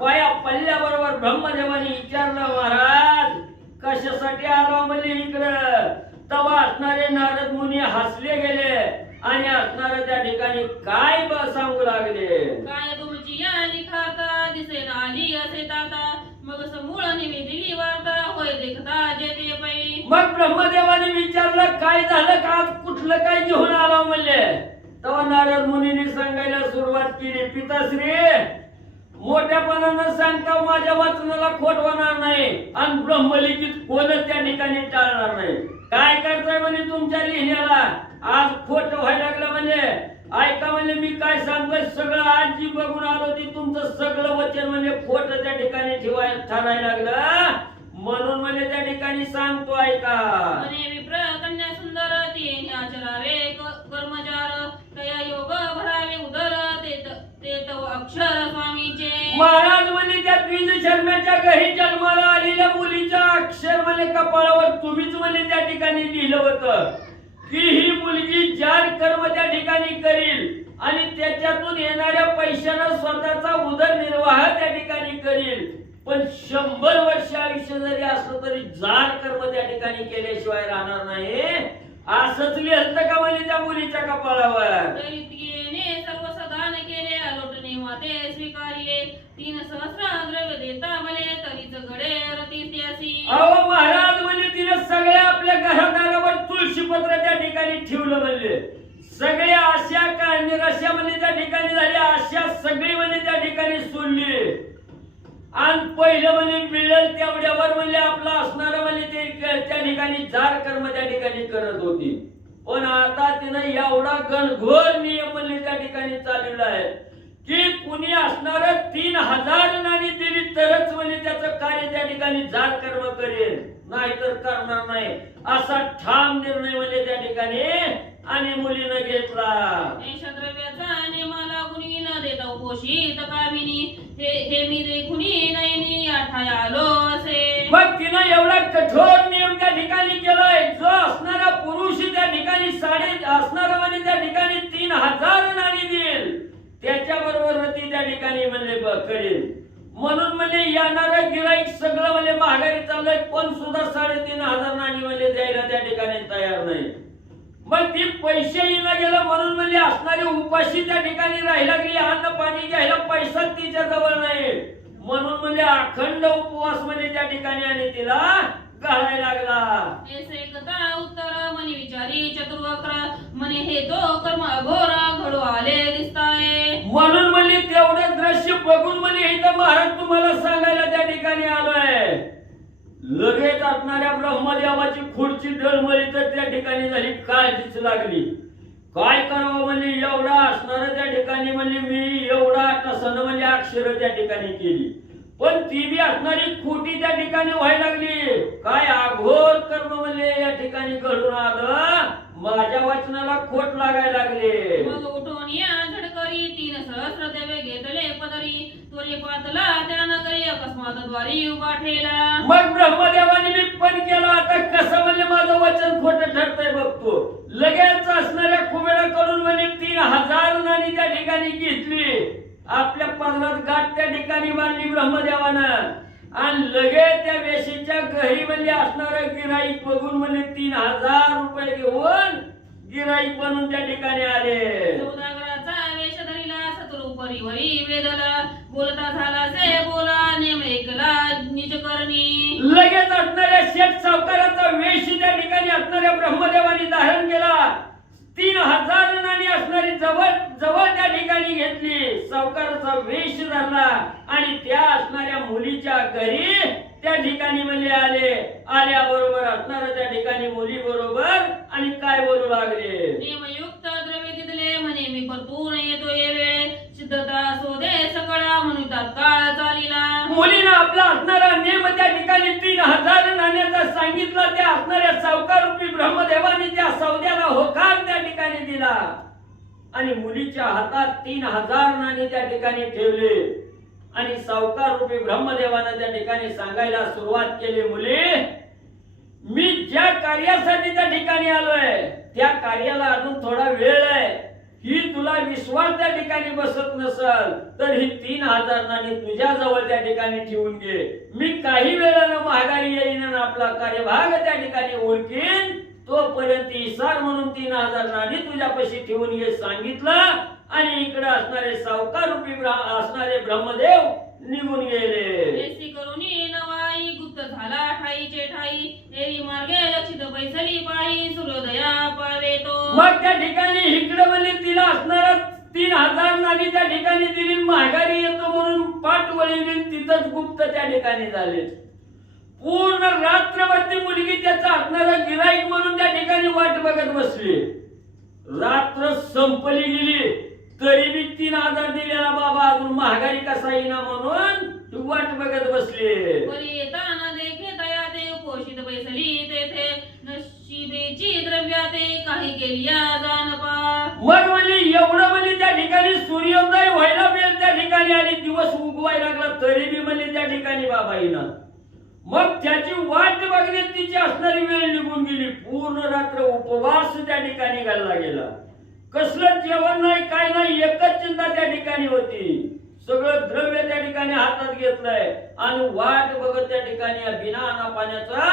पाया पडल्याबरोबर ब्रह्मदेवाने विचारलं, महाराज कशासाठी आलो म्हणजे इकडं. तवा असणारे नारद मुनी हसले गेले आणि असणारे त्या ठिकाणी काय सांगू लागले. काय तुमची यानी खाता दिसे नाली असे ताता, मग समूळ निवेदिली वार्ता होय देखता जे ते पै. मग ब्रह्मदेवाने विचारलं काय झालं का, कुठलं काय घेऊन आला म्हणले. तेव्हा नारद मुनीने सांगायला सुरुवात केली, पिताश्री मोठ्यापणानं सांगता माझ्या वाचनाला खोट होणार नाही आणि ब्रह्मलिखित कोणच त्या ठिकाणी टाळणार नाही. काय करताय म्हणजे तुमच्या लिहिण्याला आज खोट व्हायला लागलं म्हणजे ऐका म्हणजे मी काय सांगतोय सगळं आज जी बघून आलो ती तुमचं सगळं वचन म्हणजे खोट त्या ठिकाणी ठरायला लागलं. म्हणून म्हणजे त्या ठिकाणी सांगतो ऐका. म्हणे विप्र कन्या सुंदर ती आचरावे कर्मचार, तया योग भरावे उदर ते तव अक्षर स्वामीचे. महाराज म्हणे त्या द्विज शर्माच्या घरी जन्माला आलेल्या मुलीच्या अक्षर म्हणे कपाळावर तुम्हीच म्हणे त्या ठिकाणी लिहिलं होतं की ही मुलगी जार कर्म त्या ठिकाणी करील आणि त्याच्यातून येणाऱ्या पैशानं स्वतःचा उदरनिर्वाह त्या ठिकाणी करील. पण 100 वर्ष आयुष्य जरी असलं तरी जार कर्म त्या ठिकाणी केल्याशिवाय राहणार नाही असंच लिहिलं का म्हणे त्या मुलीच्या कपाळावर. दैत्येने सर्व सदान केले अलोटने माते स्वीकारिले 3 सहस्र द्रव्य देता मले तरीच घडे रती त्यासी. अहो महाराज म्हणजे तिने सगळ्या आपल्या घरादारावर तुळशी पत्र त्या ठिकाणी ठेवलं म्हणले. सगळ्या आशा का निराशा म्हणजे त्या ठिकाणी झाली. आशा सगळी म्हणजे त्या ठिकाणी सोडली आणि पहिलं म्हणजे मिळेल तेवढ्यावर म्हणजे आपला असणार म्हणजे ते त्या ठिकाणी जार कर्म त्या ठिकाणी करत होती. पण आता तिनं एवढा घनघोर नियम म्हणजे त्या ठिकाणी चालवला आहे की कुणी असणार 3000 नाणी दिली तरच म्हणजे त्याचं कार्य त्या ठिकाणी जार कर्म करेल नाहीतर करणार नाही असा ठाम निर्णय म्हणजे त्या ठिकाणी आणि मुलीनं घेतला. द्रव्याचा नेमाला कुणी न देता उपोषित कामिनी हे मी देखुनी नयनी आठाय आलो असे. मग तिनं एवढा कठोर नियम त्या ठिकाणी केलाय जो असणारा पुरुष त्या ठिकाणी असणारा म्हणजे त्या ठिकाणी 3000 नाणी देईल त्याच्याबरोबर ती त्या ठिकाणी म्हणजे करेल. म्हणून म्हणजे येणारा गिराईक सगळं म्हणजे महागारी चाललंय पण सुद्धा 3500 नाणी म्हणजे द्यायला त्या ठिकाणी तयार नाही. मग ती पैसेही न गेलं म्हणून म्हणजे असणारी उपाशी त्या ठिकाणी राही लागली. अन्न पाणी घ्यायला पैसा तिच्या जवळ नाही म्हणून म्हणजे अखंड उपवास म्हणजे त्या ठिकाणी आणि तिला घालायला लागला. ऐसे कथा उत्तर मनी विचारी चतुर्वक्र मने हे तो कर्म अघोरा घडू आले दिसताय. म्हणून म्हणजे तेवढं दृश्य बघून म्हणजे इथं महाराज तुम्हाला सांगायला त्या ठिकाणी आलोय. लगेच असणाऱ्या ब्रह्मदेवाची खुर्ची डळमळी तर त्या ठिकाणी झाली. काळजीच लागली काय करावं म्हणजे एवढा असणार त्या ठिकाणी म्हणजे मी एवढा टसन म्हणजे अक्षर त्या ठिकाणी केली पण ती बी असणारी खोटी त्या ठिकाणी व्हायला लागली. काय अघोर कर्म म्हणजे या ठिकाणी घडून आलं माझ्या वचनाला खोट लागायला लागले. मग उठून या झडकरी 3 सहस्र देवे घेतले पदरी त्वरी पातला त्या नगरी अकस्मात द्वारी उभा ठेला. मग ब्रह्मदेवाने मी पण केला आता कसं म्हणजे माझं वचन खोटं ठरतंय बघतो. लगेच असणाऱ्या कुबेराकडून म्हणजे 3000 नाणी त्या ठिकाणी घेतली आपल्या पदरात गाठ त्या ठिकाणी बांधली ब्रह्मदेवानं आणि लगेच त्या वेशीच्या घरी म्हणजे असणारं गिराईक बघून म्हणजे 3000 रुपये घेऊन गिराईक बनून त्या ठिकाणी आले. सौदागराचा वेश धरिला सतरूपरी वरी वेदला बोलता झाला से बोला नेम ऐकला निज करणी. लगेच असणाऱ्या शेठ सावकाराचा वेश त्या ठिकाणी असणाऱ्या ब्रह्मदेवाने धारण केला. 3000 नाणी असणारी जवळ जवळ त्या ठिकाणी घेतली. सावकाराचा वेश धरला आणि त्या असणाऱ्या मुलीच्या घरी त्या ठिकाणी म्हणजे आल्याबरोबर असणाऱ्या त्या ठिकाणी मुली बरोबर आणि काय बोलू लागले. नेमयुक्त द्रव्य दिले म्हणे मी परतून येतो ये वेळे सिद्धता शोधे सकळा म्हणून तात्काळ चालिला. मुलीनं आपला असणारा नेम त्या ठिकाणी 3000 नाण्याचा सांगितला. त्या असणाऱ्या सावकार रूपी ब्रह्मदेवाने त्या सौद्याला होकार त्या ठिकाणी दिला आणि मुलीच्या हातात 3000 नाणी त्या ठिकाणी ठेवले आणि सावकार रूपी ब्रह्मदेवाने त्या ठिकाणी सांगायला सुरुवात केली. मुली मी ज्या कार्यासाठी त्या ठिकाणी आलोय त्या कार्याला अजून थोडा वेळ आहे. ही तुला विश्वास त्या ठिकाणी बसत नसल तर ही 3000 नाणी तुझ्या जवळ त्या ठिकाणी ठेवून घे. मी काही वेळानं महागारी येईन आणि आपला कार्यभाग त्या ठिकाणी उरकीन तोपर्यंत इसार म्हणून 3000 नाणी तुझ्यापाशी ठेवून घे सांगितलं आणि इकडे असणारे सावकार रूपी असणारे ब्रह्मदेव निघून गेले. ऐसी करुणी नवाई गुप्त झाला ठाईचे ठाई एरी मार्गे लक्षित बैसली पाही सूर्योदया पावे तो. मग त्या ठिकाणी इकडे म्हणजे तिला असणारा 3000 नाणी त्या ठिकाणी दिली. महागारी येतो म्हणून पाठ वळली तिथंच गुप्त त्या ठिकाणी झाले. पूर्ण रात्रभर मुलगी त्याचा असणारा गिराईक म्हणून त्या ठिकाणी वाट बघत बसली. रात्र संपली गेली तरी बी 3000 दिलेला बाबा अजून महागारी कसा येईना म्हणून ती वाट बघत बसली. परी येताना देखे तया ते पोषित बैसली तेथे नशिबेची द्रव्याते काही केलिया जानपा. मग म्हणजे एवढं म्हणजे त्या ठिकाणी सूर्योदय व्हायला वेळ त्या ठिकाणी आली. दिवस व्हायला लागला तरी बी म्हणले त्या ठिकाणी बाबा येईना. मग त्याची वाट बघण्यात तिची असणारी वेळ निघून गेली. पूर्ण रात्र उपवास त्या ठिकाणी घालला गेला. कसलं जेवण नाही, काय नाही, एकच चिंता त्या ठिकाणी होती. सगळं द्रव्य त्या ठिकाणी हातात घेतलंय आणि वाट बघत त्या ठिकाणी बिना अन्ना पाण्याचा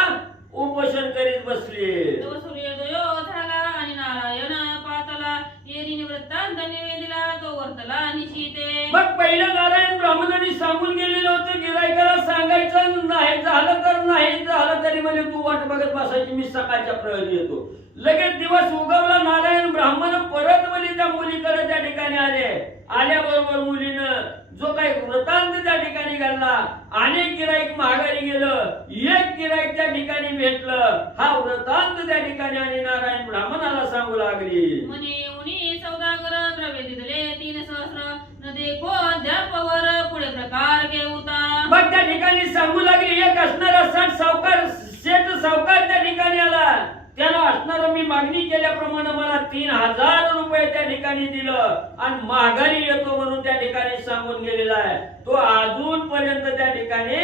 उपोषण करीत बसले. तो सूर्योदय झाला आणि नारायण पातला येरी निवृत्तांत निवेदिला तो वर्तला निशिते. मग पहिलं नारायण ब्राह्मणांनी सांगून गेलेलं होतं गिरायकाला सांगायचं नाही झालं तर नाही झालं तरी म्हणजे तू वाट बघत बसायची, मी सकाळच्या प्रहरी येतो. लगेच दिवस उगवला. नारायण ब्राह्मण परत म्हणजे त्या मुलीकडे त्या ठिकाणी आले. आल्याबरोबर मुलीनं जो काही वृत्तांत त्या ठिकाणी घालला, अनेक गिराईक माघारी गेलं, एक गिराईक त्या ठिकाणी भेटलं. हा वृत्तांत त्या ठिकाणी आणि नारायण ब्राह्मणाला सांगू लागली. म्हणे उनी सौदागर द्रव्य दिले 3 सहस्र न देखो अद्यापवर पुढे प्रकार घेऊता. मग त्या ठिकाणी सांगू लागली. एक असणारा सेठ सावकार त्या ठिकाणी आला. त्याला असणारं मी मागणी केल्याप्रमाणे मला 3000 रुपये त्या ठिकाणी दिलं आणि माघारी येतो म्हणून त्या ठिकाणी सांगून गेलेला आहे. तो अजूनपर्यंत त्या ठिकाणी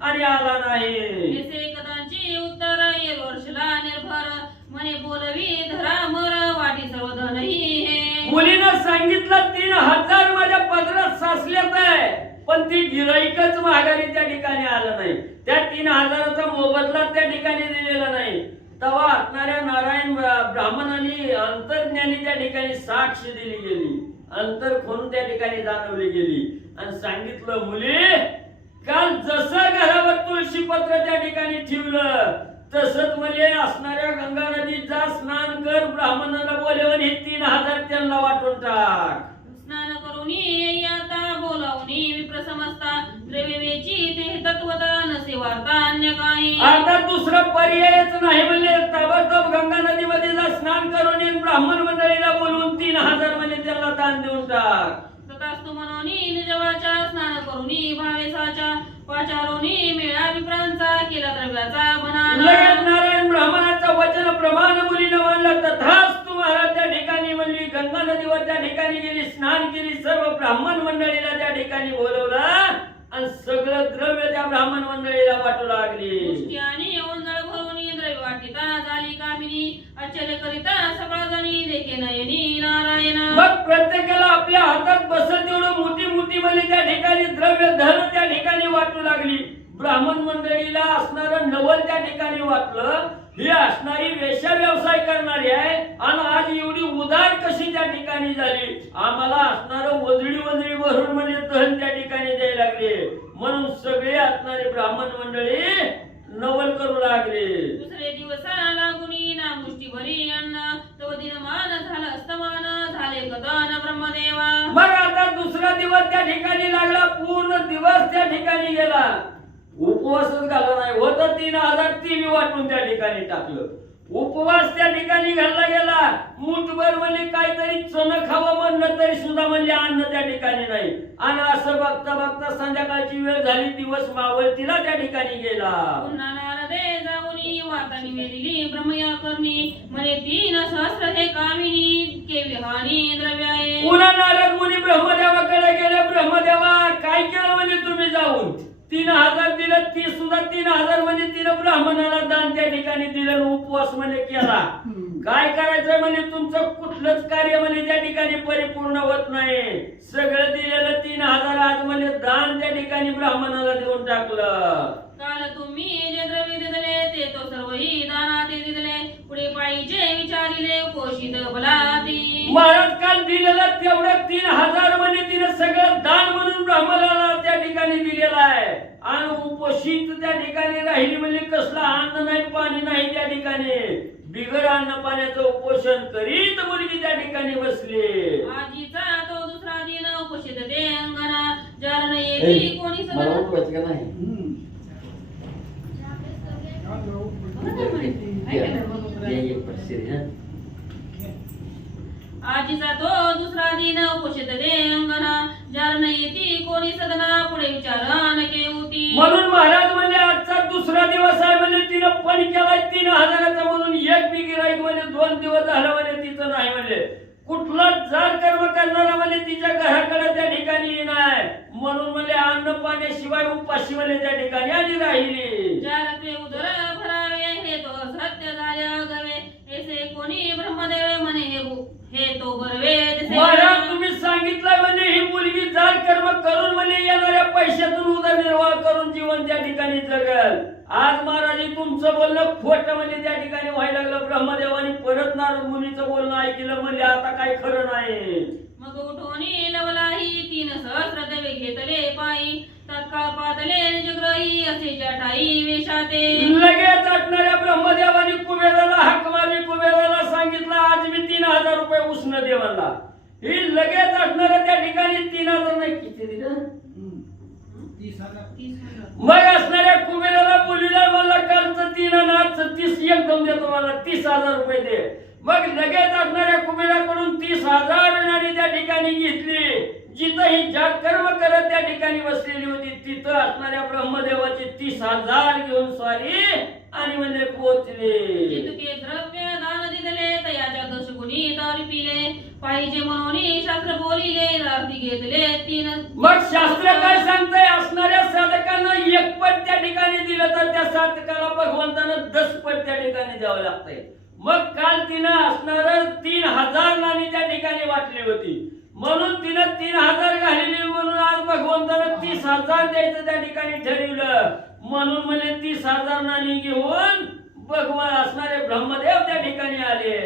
आणि आला नाही. ऐसे कदांची उत्तर एक वर्षला निर्भर म्हणे बोलवी धरा मर वाटी सर्व धनही हे. मुलीनं सांगितलं 3000 माझ्या पदरात साचल्यात आहे, पण ती गिराईकच माघारी त्या ठिकाणी आलं नाही. त्या 3000चा मोबदला त्या ठिकाणी दिलेला नाही. तेव्हा असणाऱ्या नारायण ब्राह्मणांनी अंतर्ज्ञानी त्या ठिकाणी साक्ष दिली गेली, अंतर खोलून त्या ठिकाणी जाणवली गेली आणि सांगितलं मुली काल जसं घरावर तुळशी पत्र त्या ठिकाणी ठेवलं तसंच म्हणजे असणाऱ्या गंगा नदीत जा, स्नान कर, ब्राह्मणाला बोलवून हे 3000 त्यांना वाटून टाक. स्नान करूनी आता बोलावूनी विप्रसमस्ता द्रव्यवेची ते तत्वता नसे वार्ता अन्य काही. आता दुसरा पर्यायच नाही म्हणजे ताबडतोब गंगा नदीमध्ये जा, स्नान करून ये, ब्राह्मण मंडळीला बोलवून 3000 म्हणजे त्यांना दान देऊन टाक. तथास्तु मनोनी निजवाच्या स्नान करूनी भावेसाच्या वाचारोनी मेळा विप्रांचा केला द्रव्याचा बनाना. लगेच नारायण ब्राह्मणाचं वचन प्रमाण मुलीनं मानलं. तथास्तु महाराज त्या ठिकाणी म्हणली, गंगा नदीवर त्या ठिकाणी गेली, स्नान केली, सर्व ब्राह्मण मंडळीला त्या ठिकाणी बोलवलं आणि सगळं द्रव्य त्या ब्राह्मण मंडळीला वाटू लागली. पुष्टी आणि ओंजळ भरूनी द्रव्य वाटिता झाली कामिनी आश्चर्य करिता सगळा जणी देखे नयनी नारायण. मग प्रत्येकाला आपल्या हातात बसत एवढं मोठी मोठी म्हणजे त्या ठिकाणी द्रव्य धन त्या ठिकाणी वाटू लागली. ब्राह्मण मंडळीला असणारं नवल त्या ठिकाणी वाटलं. ही असणारी वेश्या व्यवसाय करणारी आहे आणि आज एवढी उदार कशी त्या ठिकाणी झाली. आम्हाला असणारं वजडी भरून म्हणजे धन त्या ठिकाणी द्यायला लागले. म्हणून सगळे असणारे ब्राह्मण मंडळी नवल करू लागले. दुसरे दिवसा लागुनी नामुष्टी भरी अन्न तो दिनमान झालं अस्तमान झाले कदन ब्रह्मदेवा. मग आता दुसरा दिवस त्या ठिकाणी लागला. पूर्ण दिवस त्या ठिकाणी गेला. उपवासच घाला नाही होत. 3000 ती वाटून त्या ठिकाणी टाकलं. उपवास त्या ठिकाणी घालला गेला. मुठभर म्हणजे काहीतरी चण खावं म्हणलं तरी सुद्धा म्हणजे अन्न त्या ठिकाणी नाही. आणि असं बघता बघता संध्याकाळची वेळ झाली. दिवस मावळतीला त्या ठिकाणी गेला. पुन्हा नारदे जाऊनी वार्ता निवेदिली ब्रह्मया करणी म्हणे 3 सहस्र हे कामिनी केवी हानी द्रव्याये. पुन्हा नारद मुनी ब्रह्मदेवाकडे गेले. ब्रह्मदेवा काय केलं म्हणजे तुम्ही जाऊन 3000 दिलं. ती सुद्धा 3000 म्हणजे तिनं ब्राह्मणाला दान त्या ठिकाणी दिलं. उपवास म्हणजे केला. काय करायचं म्हणजे तुमचं कुठलंच कार्य म्हणजे त्या ठिकाणी परिपूर्ण होत नाही. सगळं दिलेलं 3000 आज म्हणजे दान त्या ठिकाणी ब्राह्मणाला देऊन टाकलं. काल तुम्ही जे द्रव्य दिले ते तो सर्वही दानाते दिले पुढे पाहिजे विचारिले पोषित बलाती. महाराज काल दिलेलं तेवढं 3000 म्हणजे तिने सगळं दान म्हणून ब्राह्मणाला त्या ठिकाणी दिलेलं आहे. आणि उपोषित त्या ठिकाणी राहिली म्हणजे कसलं अन्न नाही पाणी नाही त्या ठिकाणी. बिगर अन्न पाण्याचं उपोषण करीत मुलगी त्या ठिकाणी बसली. आजीचा तो दुसरा दिन उपोषित ते अंगना जर येती कोणी सगळं आजीचा तो दुसरा दिन उपोषित ते अंगना जर येती कोणी सदना पुढे विचारण केवती. म्हणून महाराज म्हणजे आजचा दुसरा दिवस आहे म्हणजे तिनं पण केलाय 3000चा म्हणून एक बी गिराईक म्हणजे 2 दिवस झाला म्हणजे तिचं नाही म्हणजे कुठला जार कर्म करणारा म्हणजे तिच्या घराकडे त्या ठिकाणी नाही, म्हणून म्हणजे अन्न पाण्याशिवाय उपाशी म्हणजे त्या ठिकाणी आणि राहिली. चारते उदर भरावे हे तो सत्य झाले गवे, ऐसे कोणी ब्रह्मदेव म्हणे हे तो बरवे तसे. महाराज तुम्ही सांगितलं म्हणजे ही मुलगी जार कर्म करून म्हणजे येणाऱ्या पैशातून उदरनिर्वाह करून जीवन त्या ठिकाणी जगल. आज महाराज तुमचं बोलणं खोटं म्हणजे त्या ठिकाणी व्हायला लागलं. ब्रह्मदेवानी परत नारद मुनीचं बोलणं ऐकलं म्हणजे आता काय खरं नाही. मग उठोनी लवलाही 3 सहस्र देवे घेतले पायी, तत्काळ पातले निजग्रही असे जटाई वेशाते. लगेच असणाऱ्या ब्रह्मदेवानी कुबेराला हाक मारली. कुबेराला सांगितलं आज मी 3000 रुपये उष्ण देवाला. ही लगेच असणाऱ्या त्या ठिकाणी 3000 नाही किती दिलं 30,000. मग असणाऱ्या कुबेराला बोलविला मला कालचं 3 आणि आजचं 30 एकदम देतो मला 30,000 रुपये दे. मग लगेच असणाऱ्या कुबेराकडून 30,000 नाणी त्या ठिकाणी घेतली. जिथं ही जात कर्म करत त्या ठिकाणी बसलेली होती तिथं असणाऱ्या ब्रह्मदेवाचे 30,000 घेऊन स्वारी आणि म्हणजे पोहोचले. जितके द्रव्य दान दिले तयाच्या 10 गुणी दारू पिले, पाहिजे म्हणून शास्त्र बोलिले रात्री घेतले 3. मग शास्त्र काय सांगतंय असणाऱ्या साधकांना 1 पट त्या ठिकाणी दिलं तर त्या साधकाला भगवंतानं 10 पट त्या ठिकाणी द्यावं लागतंय. मग काल तिनं असणार 3,000 नाणी त्या ठिकाणी वाटली होती म्हणून तिनं 3,000 घालवली म्हणून आज भगवंतानं 30,000 द्यायचं त्या ठिकाणी ठरवलं. म्हणून म्हणजे 30,000 नाणी घेऊन भगवान असणारे ब्रह्मदेव त्या ठिकाणी आले.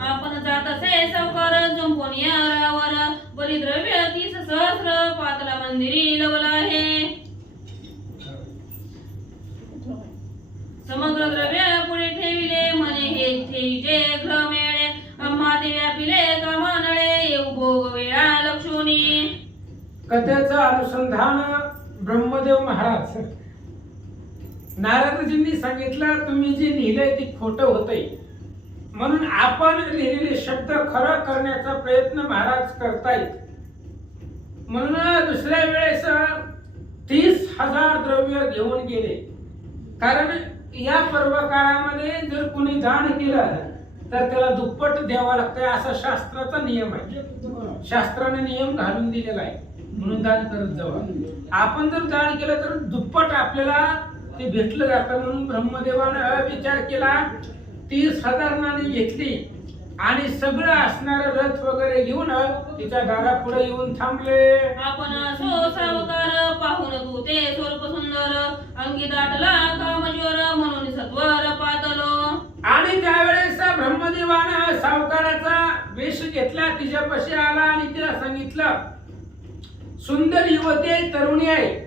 आपण जात असे सावकार जंपून यावर, बरी द्रव्य 30 सहस्र पातला मंदिरी लवला आहे. समग्र द्रव्य पुढे ठेविले म्हणे हे ठेविजे ग्रह मेळे, अम्मा ते व्यापिले कामानळे येऊ भोग वेळा लक्षोनी. कथेचं अनुसंधान ब्रह्मदेव महाराज नारदजींनी सांगितलं तुम्ही जे लिहिलंय ते खोटं होतंय, म्हणून आपण लिहिलेले शब्द खरं करण्याचा प्रयत्न महाराज करतायत. म्हणून दुसऱ्या वेळेस 30,000 द्रव्य घेऊन गेले. कारण या पर्व काळामध्ये जर कोणी दान केलं तर त्याला दुप्पट द्यावा लागतंय असा शास्त्राचा नियम आहे. शास्त्राने नियम घालून दिलेला आहे म्हणून दान करत जावं. आपण जर दान केलं तर दुप्पट आपल्याला ते भेटलं जातं. म्हणून ब्रह्मदेवानं विचार केला 30,000 नाणी घेतली आणि सगळं असणारं रथ वगैरे घेऊन तिच्या दारापुढे येऊन थांबले. आपण सो सावकार पाहून तू ते स्वरूप सुंदर, अंगी दाटला कामज्वर म्हणून सत्वर पातलो. आणि त्यावेळेस ब्रह्मदेवानं सावकाराचा वेश घेतला, तिच्यापाशी आला आणि तिला सांगितलं सुंदर युवती आहे, तरुणी आहे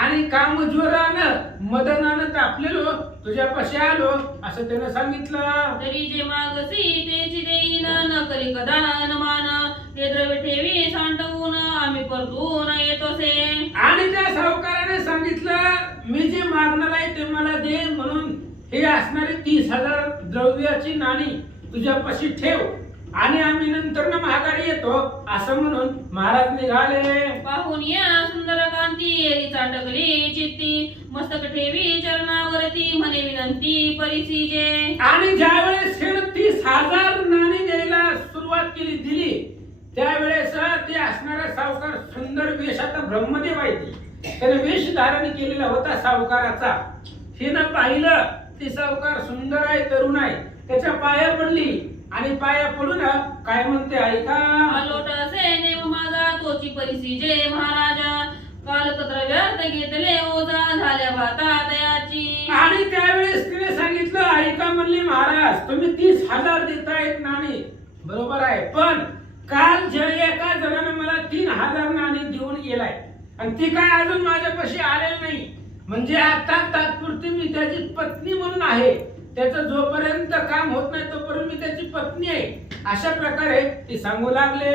आणि कामज्वरानं मदनानं तापलेलो तुझ्यापाशी आलो असं त्यानं सांगितलं. तरी जे मागसी तेची देईन न करी कदा न मान, हे द्रव्य ठेवी सांडवून आम्ही परतून येतोसे. आणि त्या सावकाराने सांगितलं मी जे मागणार आहे ते मला दे, म्हणून हे असणारे 30,000 द्रव्याची नाणी तुझ्यापाशी ठेव आणि आम्ही नंतर माघारी येतो असं म्हणून महाराज निघाले. पाहून या सुंदर कांती एरी चाटकली चित्ती, मस्तक ठेवी चरणावरती म्हणे विनंती परिसीजे. आणि ज्यावेळेस हे 30,000 नाणी द्यायला सुरुवात केली दिली त्यावेळेस ते असणारा सावकार सुंदर वेशाचा ब्रह्मदेव आहे त्याने वेश धारण केलेला होता सावकाराचा. हिनं पाहिलं ते सावकार सुंदर आहे, तरुण आहे, त्याच्या पाया पडली आणि पाया पडून काय म्हणते ऐका. अलोट असे नेम माझा तोची परिसीजे महाराजा, कालकत्र व्यर्थ घेतले ओझा झाल्या भाता दयाची. आणि त्यावेळेस तिने सांगितलं ऐका म्हणली महाराज तुम्ही 30,000 देतायत नाणी बरोबर आहे, पण काल ज्या एका जणाने मला 3,000 नाणी देऊन गेलाय आणि ती काय अजून माझ्यापाशी आलेली नाही, म्हणजे आता तात्पुरती मी त्याची पत्नी म्हणून आहे, त्याचं जोपर्यंत काम होत नाही तोपर्यंत मी त्याची पत्नी आहे अशा प्रकारे ते सांगू लागले.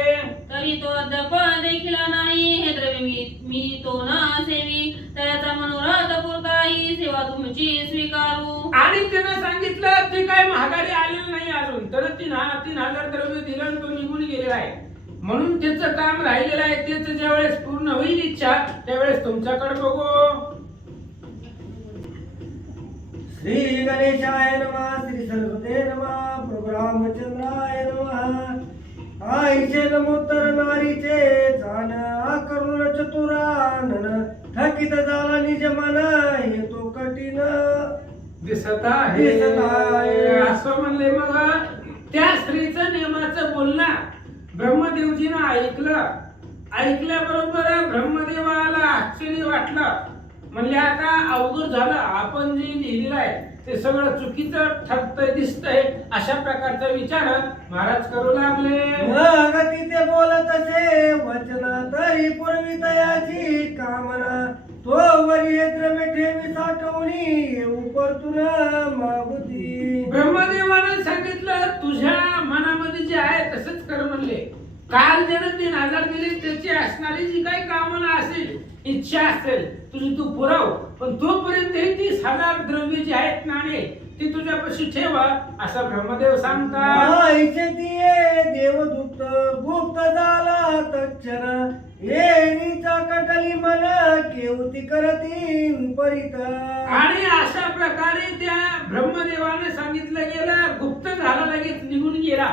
तरी तो अद्याप देखील नाही हे द्रव्य मी तो न सेवी, त्याचा मनोरथ पुरताही सेवा तुमची स्वीकारू. आणि त्यानं सांगितलं ते काय महागारी आलेलं नाही अजून, तर 3,000 द्रव्य दिलं आणि तो निघून गेलेला आहे, म्हणून त्याचं काम राहिलेलं आहे. त्याचं ज्यावेळेस पूर्ण होईल इच्छा त्यावेळेस तुमच्याकडे बघू. श्री गणेशाय नमः, श्री सरस्वते नमः, प्रभु रामचंद्राय नमः. आईचे नमोत्तर नारीचे जाण, करुण चतुरानन, थकित झाला निज मन, येतो कठीण दिसत आहे. असं म्हणले. मग त्या स्त्रीचं नियमाचं बोलणं ब्रह्मदेवजीनं ऐकल्याबरोबर ब्रह्मदेवाला आश्चर्य वाटलं. म्हणले आता अवघड झालं, आपण जे लिहिलेलं आहे ते सगळं चुकीचं ठरतंय, दिसतंय. अशा प्रकारचा विचार महाराज करू लागले. मग तिथे बोलत असे वचना, तरी पूर्वी तयाची कामना, तो वरी द्रव्य ठेवी साठवणी, येऊ परतून मागुती. ब्रह्मदेवानं सांगितलं तुझ्या मनामध्ये जे आहे तसंच कर म्हणले. काल ज्यानं 3000 दिले त्याची असणारी जी काही कामना असेल, इच्छा असेल तुझी तू पुरव, पण तोपर्यंत हे 30,000 द्रव्य जे आहेत नाणे ते तुझ्यापाशी ठेवा असं ब्रह्मदेव सांगतात. आईचे दिये देवदूत गुप्त झाला तक्षण, येणीचा कटली मन, केवती करती विपरीत. आणि अशा प्रकारे त्या ब्रह्मदेवाने सांगितलं गेलं, गुप्त झाला, लगेच निघून गेला.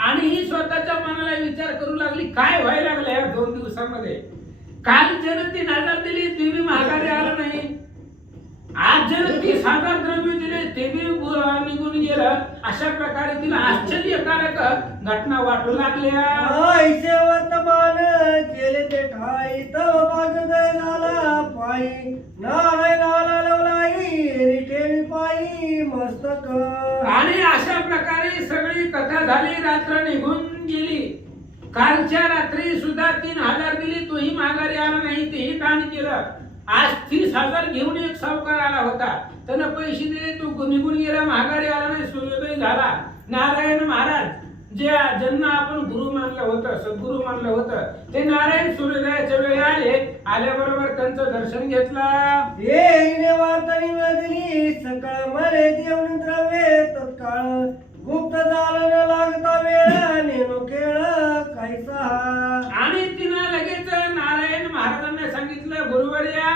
आणि ही स्वतःच्या मनाला विचार करू लागली काय व्हायला लागलं या 2 दिवसामध्ये. काल जण 3000 दिली ते बी माघारी आलं नाही, आज जण 30,000 द्रव्य दिले ते बी निघून गेलं. अशा प्रकारे तिला आश्चर्यकारक घटना वाटू लागल्या. आईचे वर्तमान केले ते ठाई, तव बाजूदय झाला पायी, नारायणाला लवलाई, ठेवी पायी मस्तक. आणि अशा प्रकारे सगळी कथा झाली. रात्र निघून गेली. कालच्या रात्री सुद्धा 3000 दिली, तोही माघारी आला नाही, तेही दान केलं. आज 30,000 घेऊन एक सावकार आला होता, त्यानं पैसे दिले, तो निघून गेला, माघारी आला नाही. सूर्योदय झाला. नारायण महाराज ज्यांना आपण गुरु मानलं होतं, सद्गुरु मानलं होतं, ते नारायण सूर्योदयाच्या वेळी आल्याबरोबर त्यांचं दर्शन घेतलं. येईने वार्तनी वाजली, सकाळ मरे देऊन द्रव्ये तत्काळ, गुप्त झालं न लागता वेळ, नेनो केळ कायसा. आणि तिनं लगेच नारायण महाराजांना सांगितलं, गुरुवर्या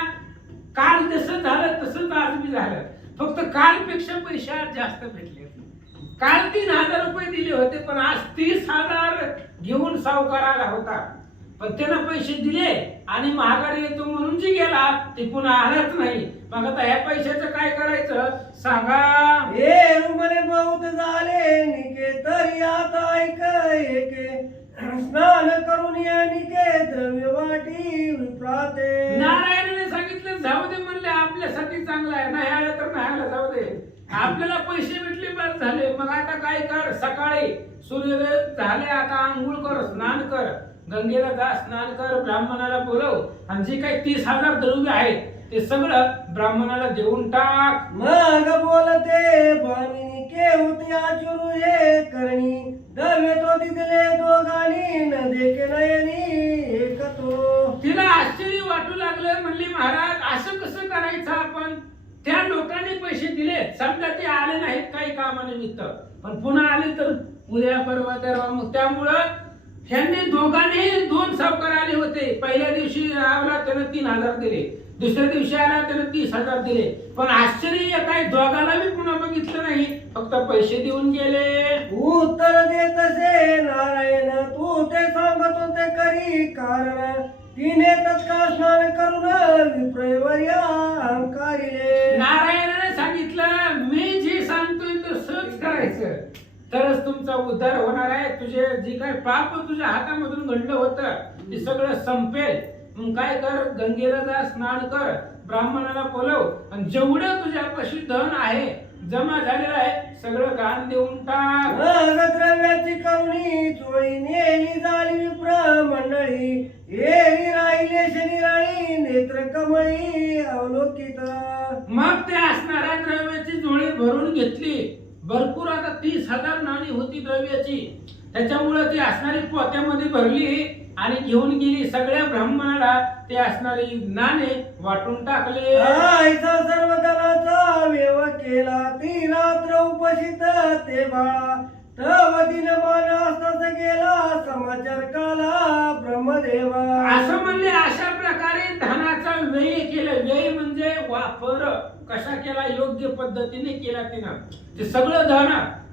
काल जसं झालं तसंच आज बी झालं, फक्त कालपेक्षा पैसे आज जास्त भेटले. काल 3000 रुपये दिले होते, पण आज 30,000 घेऊन सावकार आला होता, पण त्यानं पैसे दिले आणि महागारी येतो म्हणून जी गेला ते पुन्हा आलाच नाही. मग आता ह्या पैशाचं काय करायचं सांगा. हे रुमने बहुत झाले निके, तरी आता ऐक एके, स्नान करून या निके, द्रव्य वाटी विप्राते. नारायणाने सांगितलं जाऊ दे म्हणले, आपल्यासाठी चांगलं आहे, नाही आलं तर नाही आलं जाऊ दे, आपल्याला पैसे भेटले बस झाले. मग आता काय कर, सकाळी सूर्योदय झाले, आता आंघोळ कर, स्नान कर, गंगेला जा, स्नान कर, ब्राह्मणाला बोलव, आणि जे काही 30,000 द्रव्य आहेत ते सगळं ब्राह्मणाला देऊन टाक. मग बोलते बामिनी केवती आचुरू हे करणी, द्रव्य तो दिले दोघांनी, न देखे नयनी एक तो. तिला आश्चर्य वाटू लागलं. म्हणली महाराज असं कसं करायचं आपण, त्या लोकांनी पैसे दिले, समजा ते आले नाहीत काही कामानिमित्त, पण पुन्हा आले तर उद्या परवा तेरवा, मग त्यामुळं ह्यांनी दोघांनी 2 सावकार आले होते. पहिल्या दिवशी आला त्यानं 3000 दिले, दुसऱ्या दिवशी आला त्यानं 30,000 दिले, पण आश्चर्य काय दोघांना मी पुन्हा बघितलं नाही, फक्त पैसे देऊन गेले. उत्तर देत असे नारायण, तू ते सांगत होते करी कारण, तिने तत्काळ स्नान करून विप्रवर्या अहंकारिले. नारायणाने सांगितलं मी जे सांगतोय तसंच करायचं, तरच तुमचा उद्धार होणार आहे. तुझे जे काही पाप तुझ्या हातामधून घडलं होतं ते सगळं संपेल. मग काय कर, गंगेला जा, स्नान कर, ब्राह्मणाला बोलव, आणि जेवढं तुझ्यापाशी धन आहे जमा झालेलं आहे सगळं दान देऊन टाक. द्रव्याची करुणी चोळी नेली झाली विप्र मंडळी, येरी राहिले शनिराळी, नेत्र कमळी अवलोकित. मग ते असणाऱ्या द्रव्याची जोळी भरून घेतली. भरपूर आता 30,000 नाणी होती द्रव्याची, त्याच्यामुळे ती असणारी पोत्यामध्ये भरली आणि घेऊन गेली. सगळ्या ब्राह्मणाला ते असणारी नाणे वाटून टाकले. आईचा सर्व दलाचा व्यव केला, ती रात्र उपशित ते बाळा, तव दिन मान असताच गेला, समाचार काला ब्रह्मदेवा. असं म्हणले. अशा प्रकारे धनाचा व्यय केलं. व्यय म्हणजे वापर कसा केला, योग्य पद्धतीने केला तिनं. ते सगळं धन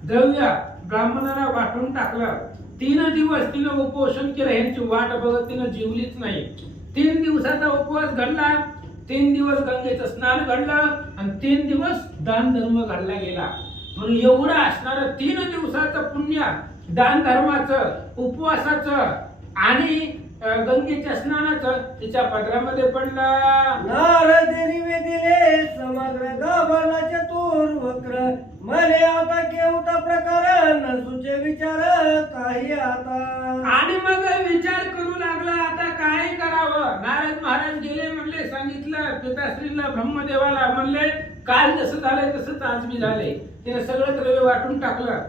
द्रव्य ब्राह्मणाला वाटून टाकलं. 3 दिवस तिनं उपोषण केलं. यांची वाट बघत तिनं जीवलीच नाही. 3 दिवसाचा उपवास घडला. 3 दिवस गंगेचं स्नान घडलं आणि 3 दिवस दान धर्म घडला गेला. म्हणून एवढं असणारं 3 दिवसाचं पुण्य दान धर्माचं, उपवासाचं आणि गंगेच्या स्नानाचं तिच्या पदरामध्ये पडलं. नारदेनी वेदिले समग्र गाभारला चतुर वक्र मले आता केवता प्रकार न सुचे विचार काही आता. आणि मग विचार करू लागला आता काय करावं. नारद महाराज गेले, म्हणले, सांगितलं पिताश्रीला, ब्रह्मदेवाला म्हणले काल जसं झालंय तसंच आज बी झालंय. तिने सगळं द्रव्य वाटून टाकलं.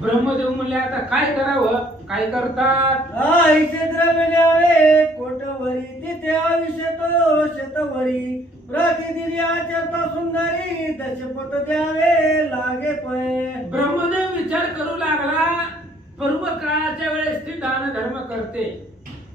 ब्रह्मदेव म्हणले आता काय करावं. काय करतात. आईचे द्रव्य न्यावे कोटवरी तिथे आयुष्य तो शतवरी प्रतिदिनी आचरता सुंदरी दशपथ द्यावे लागे पै. ब्रह्मदेव विचार करू लागला. पूर्व काळाच्या वेळेस ती दान धर्म करते,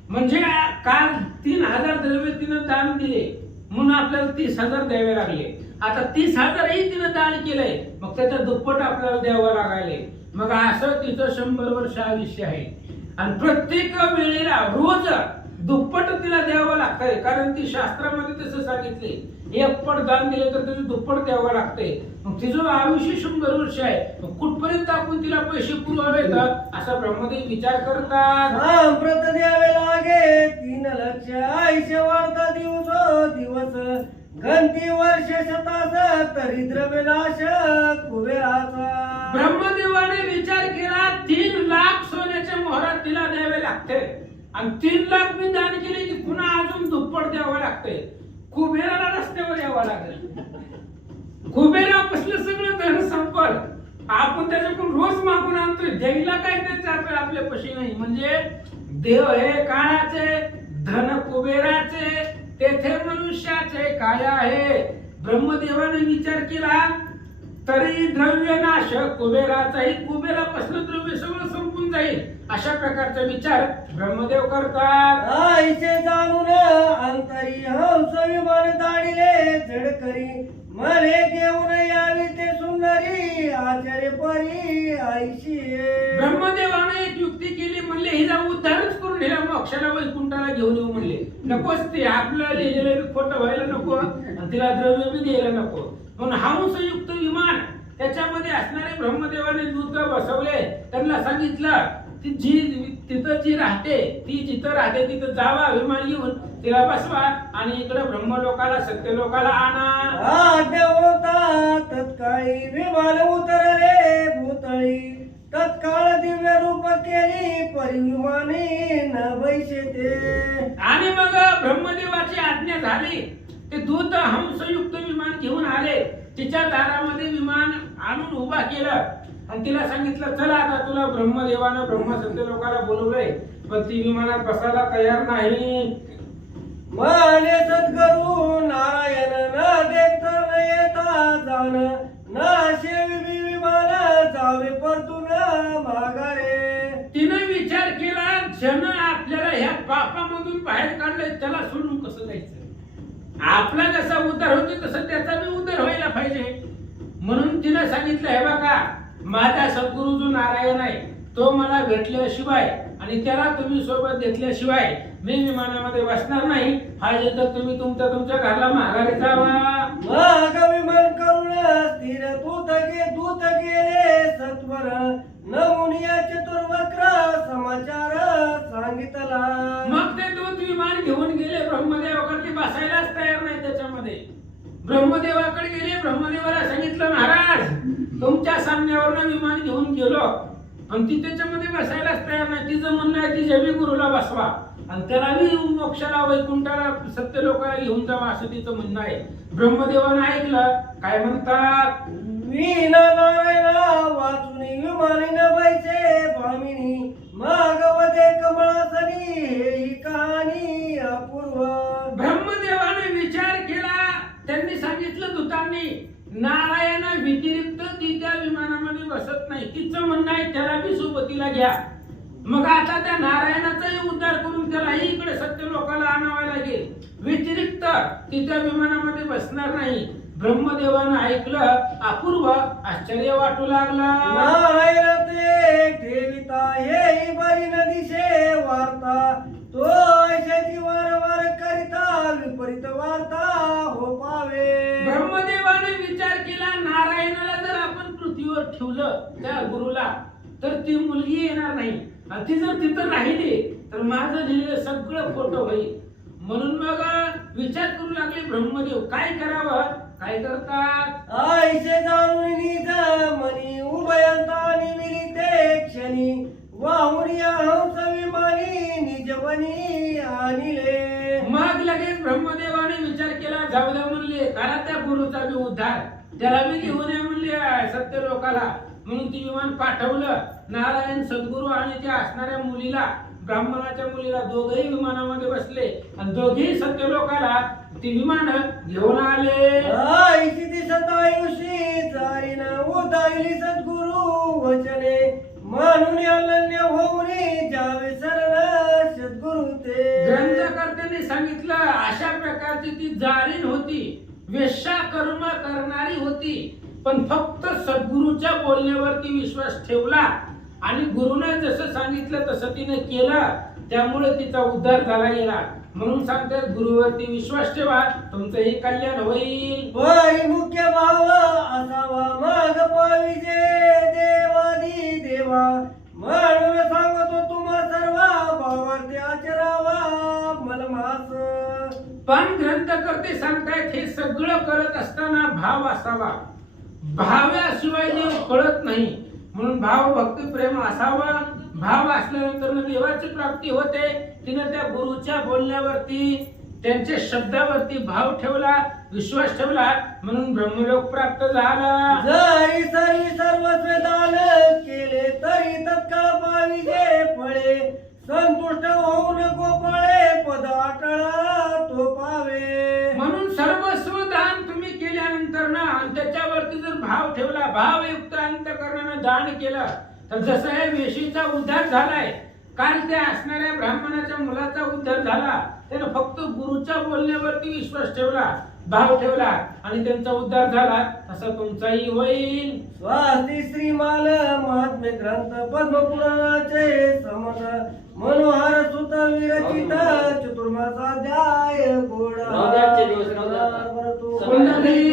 म्हणजे काल 3000 द्रव्य तिनं दान दिले म्हणून आपल्याला 30,000 द्यावे लागले. आता 30,000 ही तिनं दान केलंय, मग त्याच्या दुप्पट आपल्याला द्यावं लागायले. मग असं तिचं 100 वर्ष आयुष्य आहे आणि प्रत्येक वेळेला रोज दुप्पट तिला द्यावं लागतंय. कारण ती शास्त्रामध्ये तसं सांगितले, 1 पट दान दिले तर त्याचं दुप्पट द्यावं लागते. मग तिचं आयुष्य 100 वर्ष आहे. मग कुठपर्यंत आपण तिला पैसे पुरवावेत असा ब्रह्मदेव विचार करतात. प्रत द्यावे लागे 3 लक्ष आयुष्य वाढता दिवस गंती वर्ष शतास तरी द्रव्य नाश कुबेराचा. ब्रह्मदेवाने विचार केला 3 लाख सोन्याच्या मोहरात तिला द्यावे लागते आणि 3 लाख मी दान केले की पुन्हा अजून दुप्पट द्यावं लागते. कुबेराला रस्त्यावर यावं लागेल. कुबेरापासलं सगळं धन संपल. आपण त्याच्याकडून रोज मागून आणतोय, द्यायला काय त्याचं आपल्या पशी नाही. म्हणजे देव हे काळाचे, धन कुबेराचे, तेथे मनुष्याचे काय आहे. ब्रह्मदेवाने विचार केला तरी द्रव्य नाश कुबेराचाही, कुबेरापासून द्रव्य सगळं संपून जाईल अशा प्रकारचा विचार ब्रह्मदेव करतात. आईचे जाणून अंतरी हंस विमान दाडिले झडकरी मले घेऊन यावी ते सुंदरी आचार्य परी आईशी. ब्रह्मदेवाने एक युक्ती केली. म्हणले हिला उद्धारच करून हिला मोक्षाला वैकुंठाला घेऊन येऊ म्हणले. नकोच ते आपलं लिहिलेलं खोटं व्हायला नको आणि तिला द्रव्य बी द्यायला नको. म्हणून हंसयुक्त विमान त्याच्यामध्ये असणारे ब्रह्मदेवाने दूत बसवले. त्यांना सांगितलं तिथं जी राहते ती जिथं राहते तिथं जावा, विमान घेऊन तिला बसवा आणि इकडे ब्रह्मलोकाला सत्यलोकाला आणा. आज्ञा होता तत्काळी विमान उतरले भूतळी तत्काळ दिव्य रूप केली परिविमाने न वैशे ते. आणि मग ब्रह्मदेवाची आज्ञा झाली. ते दूत हंसयुक्त विमान घेऊन आले. तिच्या दारामध्ये विमान आणून उभा केलं आणि तिला सांगितलं चला आता तुला ब्रह्मदेवानं ब्रह्मसत्य लोकाला बोलवलंय, पण ती विमानात बसायला तयार नाही. माने सद्गुरु नारायण न देखता न येता जाण न शेवी विमान जावे परतून माघारे. तिने विचार केला जन आपल्याला ह्या पापामधून बाहेर काढलंय, त्याला सोडून कसं जायचं. आपला जसा उद्धार होतो तसं त्याचा बी उद्धार व्हायला पाहिजे. म्हणून तिने सांगितलं हे बघा माझा सद्गुरु जो नारायण आहे तो मला भेटल्याशिवाय आणि त्याला तुम्ही सोबत घेतल्याशिवाय मी विमानामध्ये बसणार नाही. पाहिजे तर तुम्ही तुमच्या घरला माघारी जावा. माग विमान करून स्थिर दूत गेले सत्वर नमुनिया चतुर्वक्र समाचार सांगितला. मग ते दूत विमान घेऊन गेले. ब्रह्मदेवाकडे बसायलाच तयार नाही त्याच्यामध्ये. ब्रह्मदेवाकडे गेले. ब्रह्मदेवाला सांगितलं महाराज तुमच्या सामन्यावरनं विमान घेऊन गेलो पण ती त्याच्यामध्ये बसायलाच तयार नाही. तिचं म्हणणं आहे तिच्या बी गुरुला बसवा आणि त्याला बी मोक्षाला वैकुंठाला सत्य लोकाला घेऊन जावा असं तिचं म्हणणं आहे. ब्रह्मदेवानं ऐकलं. काय म्हणतात. वीण नारायणा वाचून विमानी न बैसे भामिनी मागवते कमळासनी ही कहाणी अपूर्व. ब्रह्मदेवाने विचार केला. त्यांनी सांगितलं दूतांनी नारायण व्यतिरिक्त ती त्या विमानामध्ये बसत नाही. तिचं म्हणणं आहे त्याला बी सोबतीला घ्या. मग आता त्या नारायणाचाही उद्धार करून त्यालाही इकडे सत्य लोकाला आणावा लागेल. व्यतिरिक्त ती त्या विमानामध्ये बसणार नाही. ब्रह्मदेवानं ऐकलं, अपूर्व आश्चर्य वाटू लागला. नारायण ते ठेविता येई बरी नदीशे वार्ता, तो ऐशाची वारंवार करिता विपरीत वार्ता हो पावे. ब्रह्मदेवाने विचार केला, नारायणाला जर आपण पृथ्वीवर ठेवलं त्या गुरुला, तर ती मुलगी येणार नाही. आणि ती जर तिथं राहिली तर माझं लिहिलेलं सगळं खोटं होईल. म्हणून मग विचार करू लागले ब्रह्मदेव, काय करावं. काय करतात, ऐशे जाणून निज मनी उभयंता निमिली ते क्षणी, वाहुन या हंस विमानी निजवनी आणिले. मग लगेच ब्रह्मदेवाने विचार केला, जाऊ द्या म्हणले, करा त्या गुरुचा बी उद्धार, त्याला बी घेऊन ये म्हणले सत्य लोकाला. म्हणून ती विमान पाठवलं. नारायण सद्गुरू आणि त्या असणाऱ्या मुलीला, ब्राह्मणाच्या मुलीला, दोघेही विमानामध्ये बसले आणि दोघेही सत्य लोकाला ती विमान घेऊन आले. ऐशी दिसत आयुषी जाईन उदाईली सद्गुरु वचने, म्हणून अनन्य होऊनी जावे सरळ सद्गुरु ते. ग्रंथकर्त्यांनी सांगितलं, अशा प्रकारची ती जारीन होती, वेश्या कर्म करणारी होती, पण फक्त सद्गुरूच्या बोलण्यावरती विश्वास ठेवला आणि गुरुने जसं सांगितलं तसं तिने केलं, त्यामुळे तिचा उद्धार झाला गेला. म्हणून सांगतात, गुरुवरती विश्वास ठेवा, तुमचंही कल्याण होईल. परी मुख्य भाव असावा माग पाविजे देवादी देवा, म्हणून सांगतो तुम्हा सर्वा भावार्थी आचरावा मलमास. पण ग्रंथकर्ते सांगतायत, हे सगळं करत असताना भाव असावा. भाव्याशिवाय देव कळत नाही. म्हणून भाव भक्ती प्रेम असावा. भाव असल्यानंतर देवाची प्राप्ती होते. तिने त्या गुरुच्या बोलण्यावरती, त्यांच्या शब्दावरती भाव ठेवला, विश्वास ठेवला, म्हणून ब्रह्मलोक प्राप्त झाला. जरी सर्वस्व दान केले तरी तत्काळ पाविजे फळे, संतुष्ट होऊन गोपाळे पद अटळ तो पावे. म्हणून सर्वस्व दान तुम्ही केल्यानंतर ना, आणि त्याच्यावरती जर भाव ठेवला, भावयुक्त अंतःकरणाने दान केलं, तर जसं या वेशीचा उद्धार झालाय, काल त्या असणाऱ्या ब्राह्मणाच्या मुलाचा उद्धार झाला, त्यानं फक्त गुरुच्या बोलण्यावरती विश्वास ठेवला, भाव ठेवला आणि त्यांचा उद्धार झाला, तसा तुमचाही होईल. स्वास्ती श्रीमाल महात्म्य ग्रंथ पद्मपुराणाचे समज, मनोहर सुत विरचित चतुर्मासाध्याय गोडा. राहू द्या, आजचे दिवस राहू द्या. बरं तू. कुंडली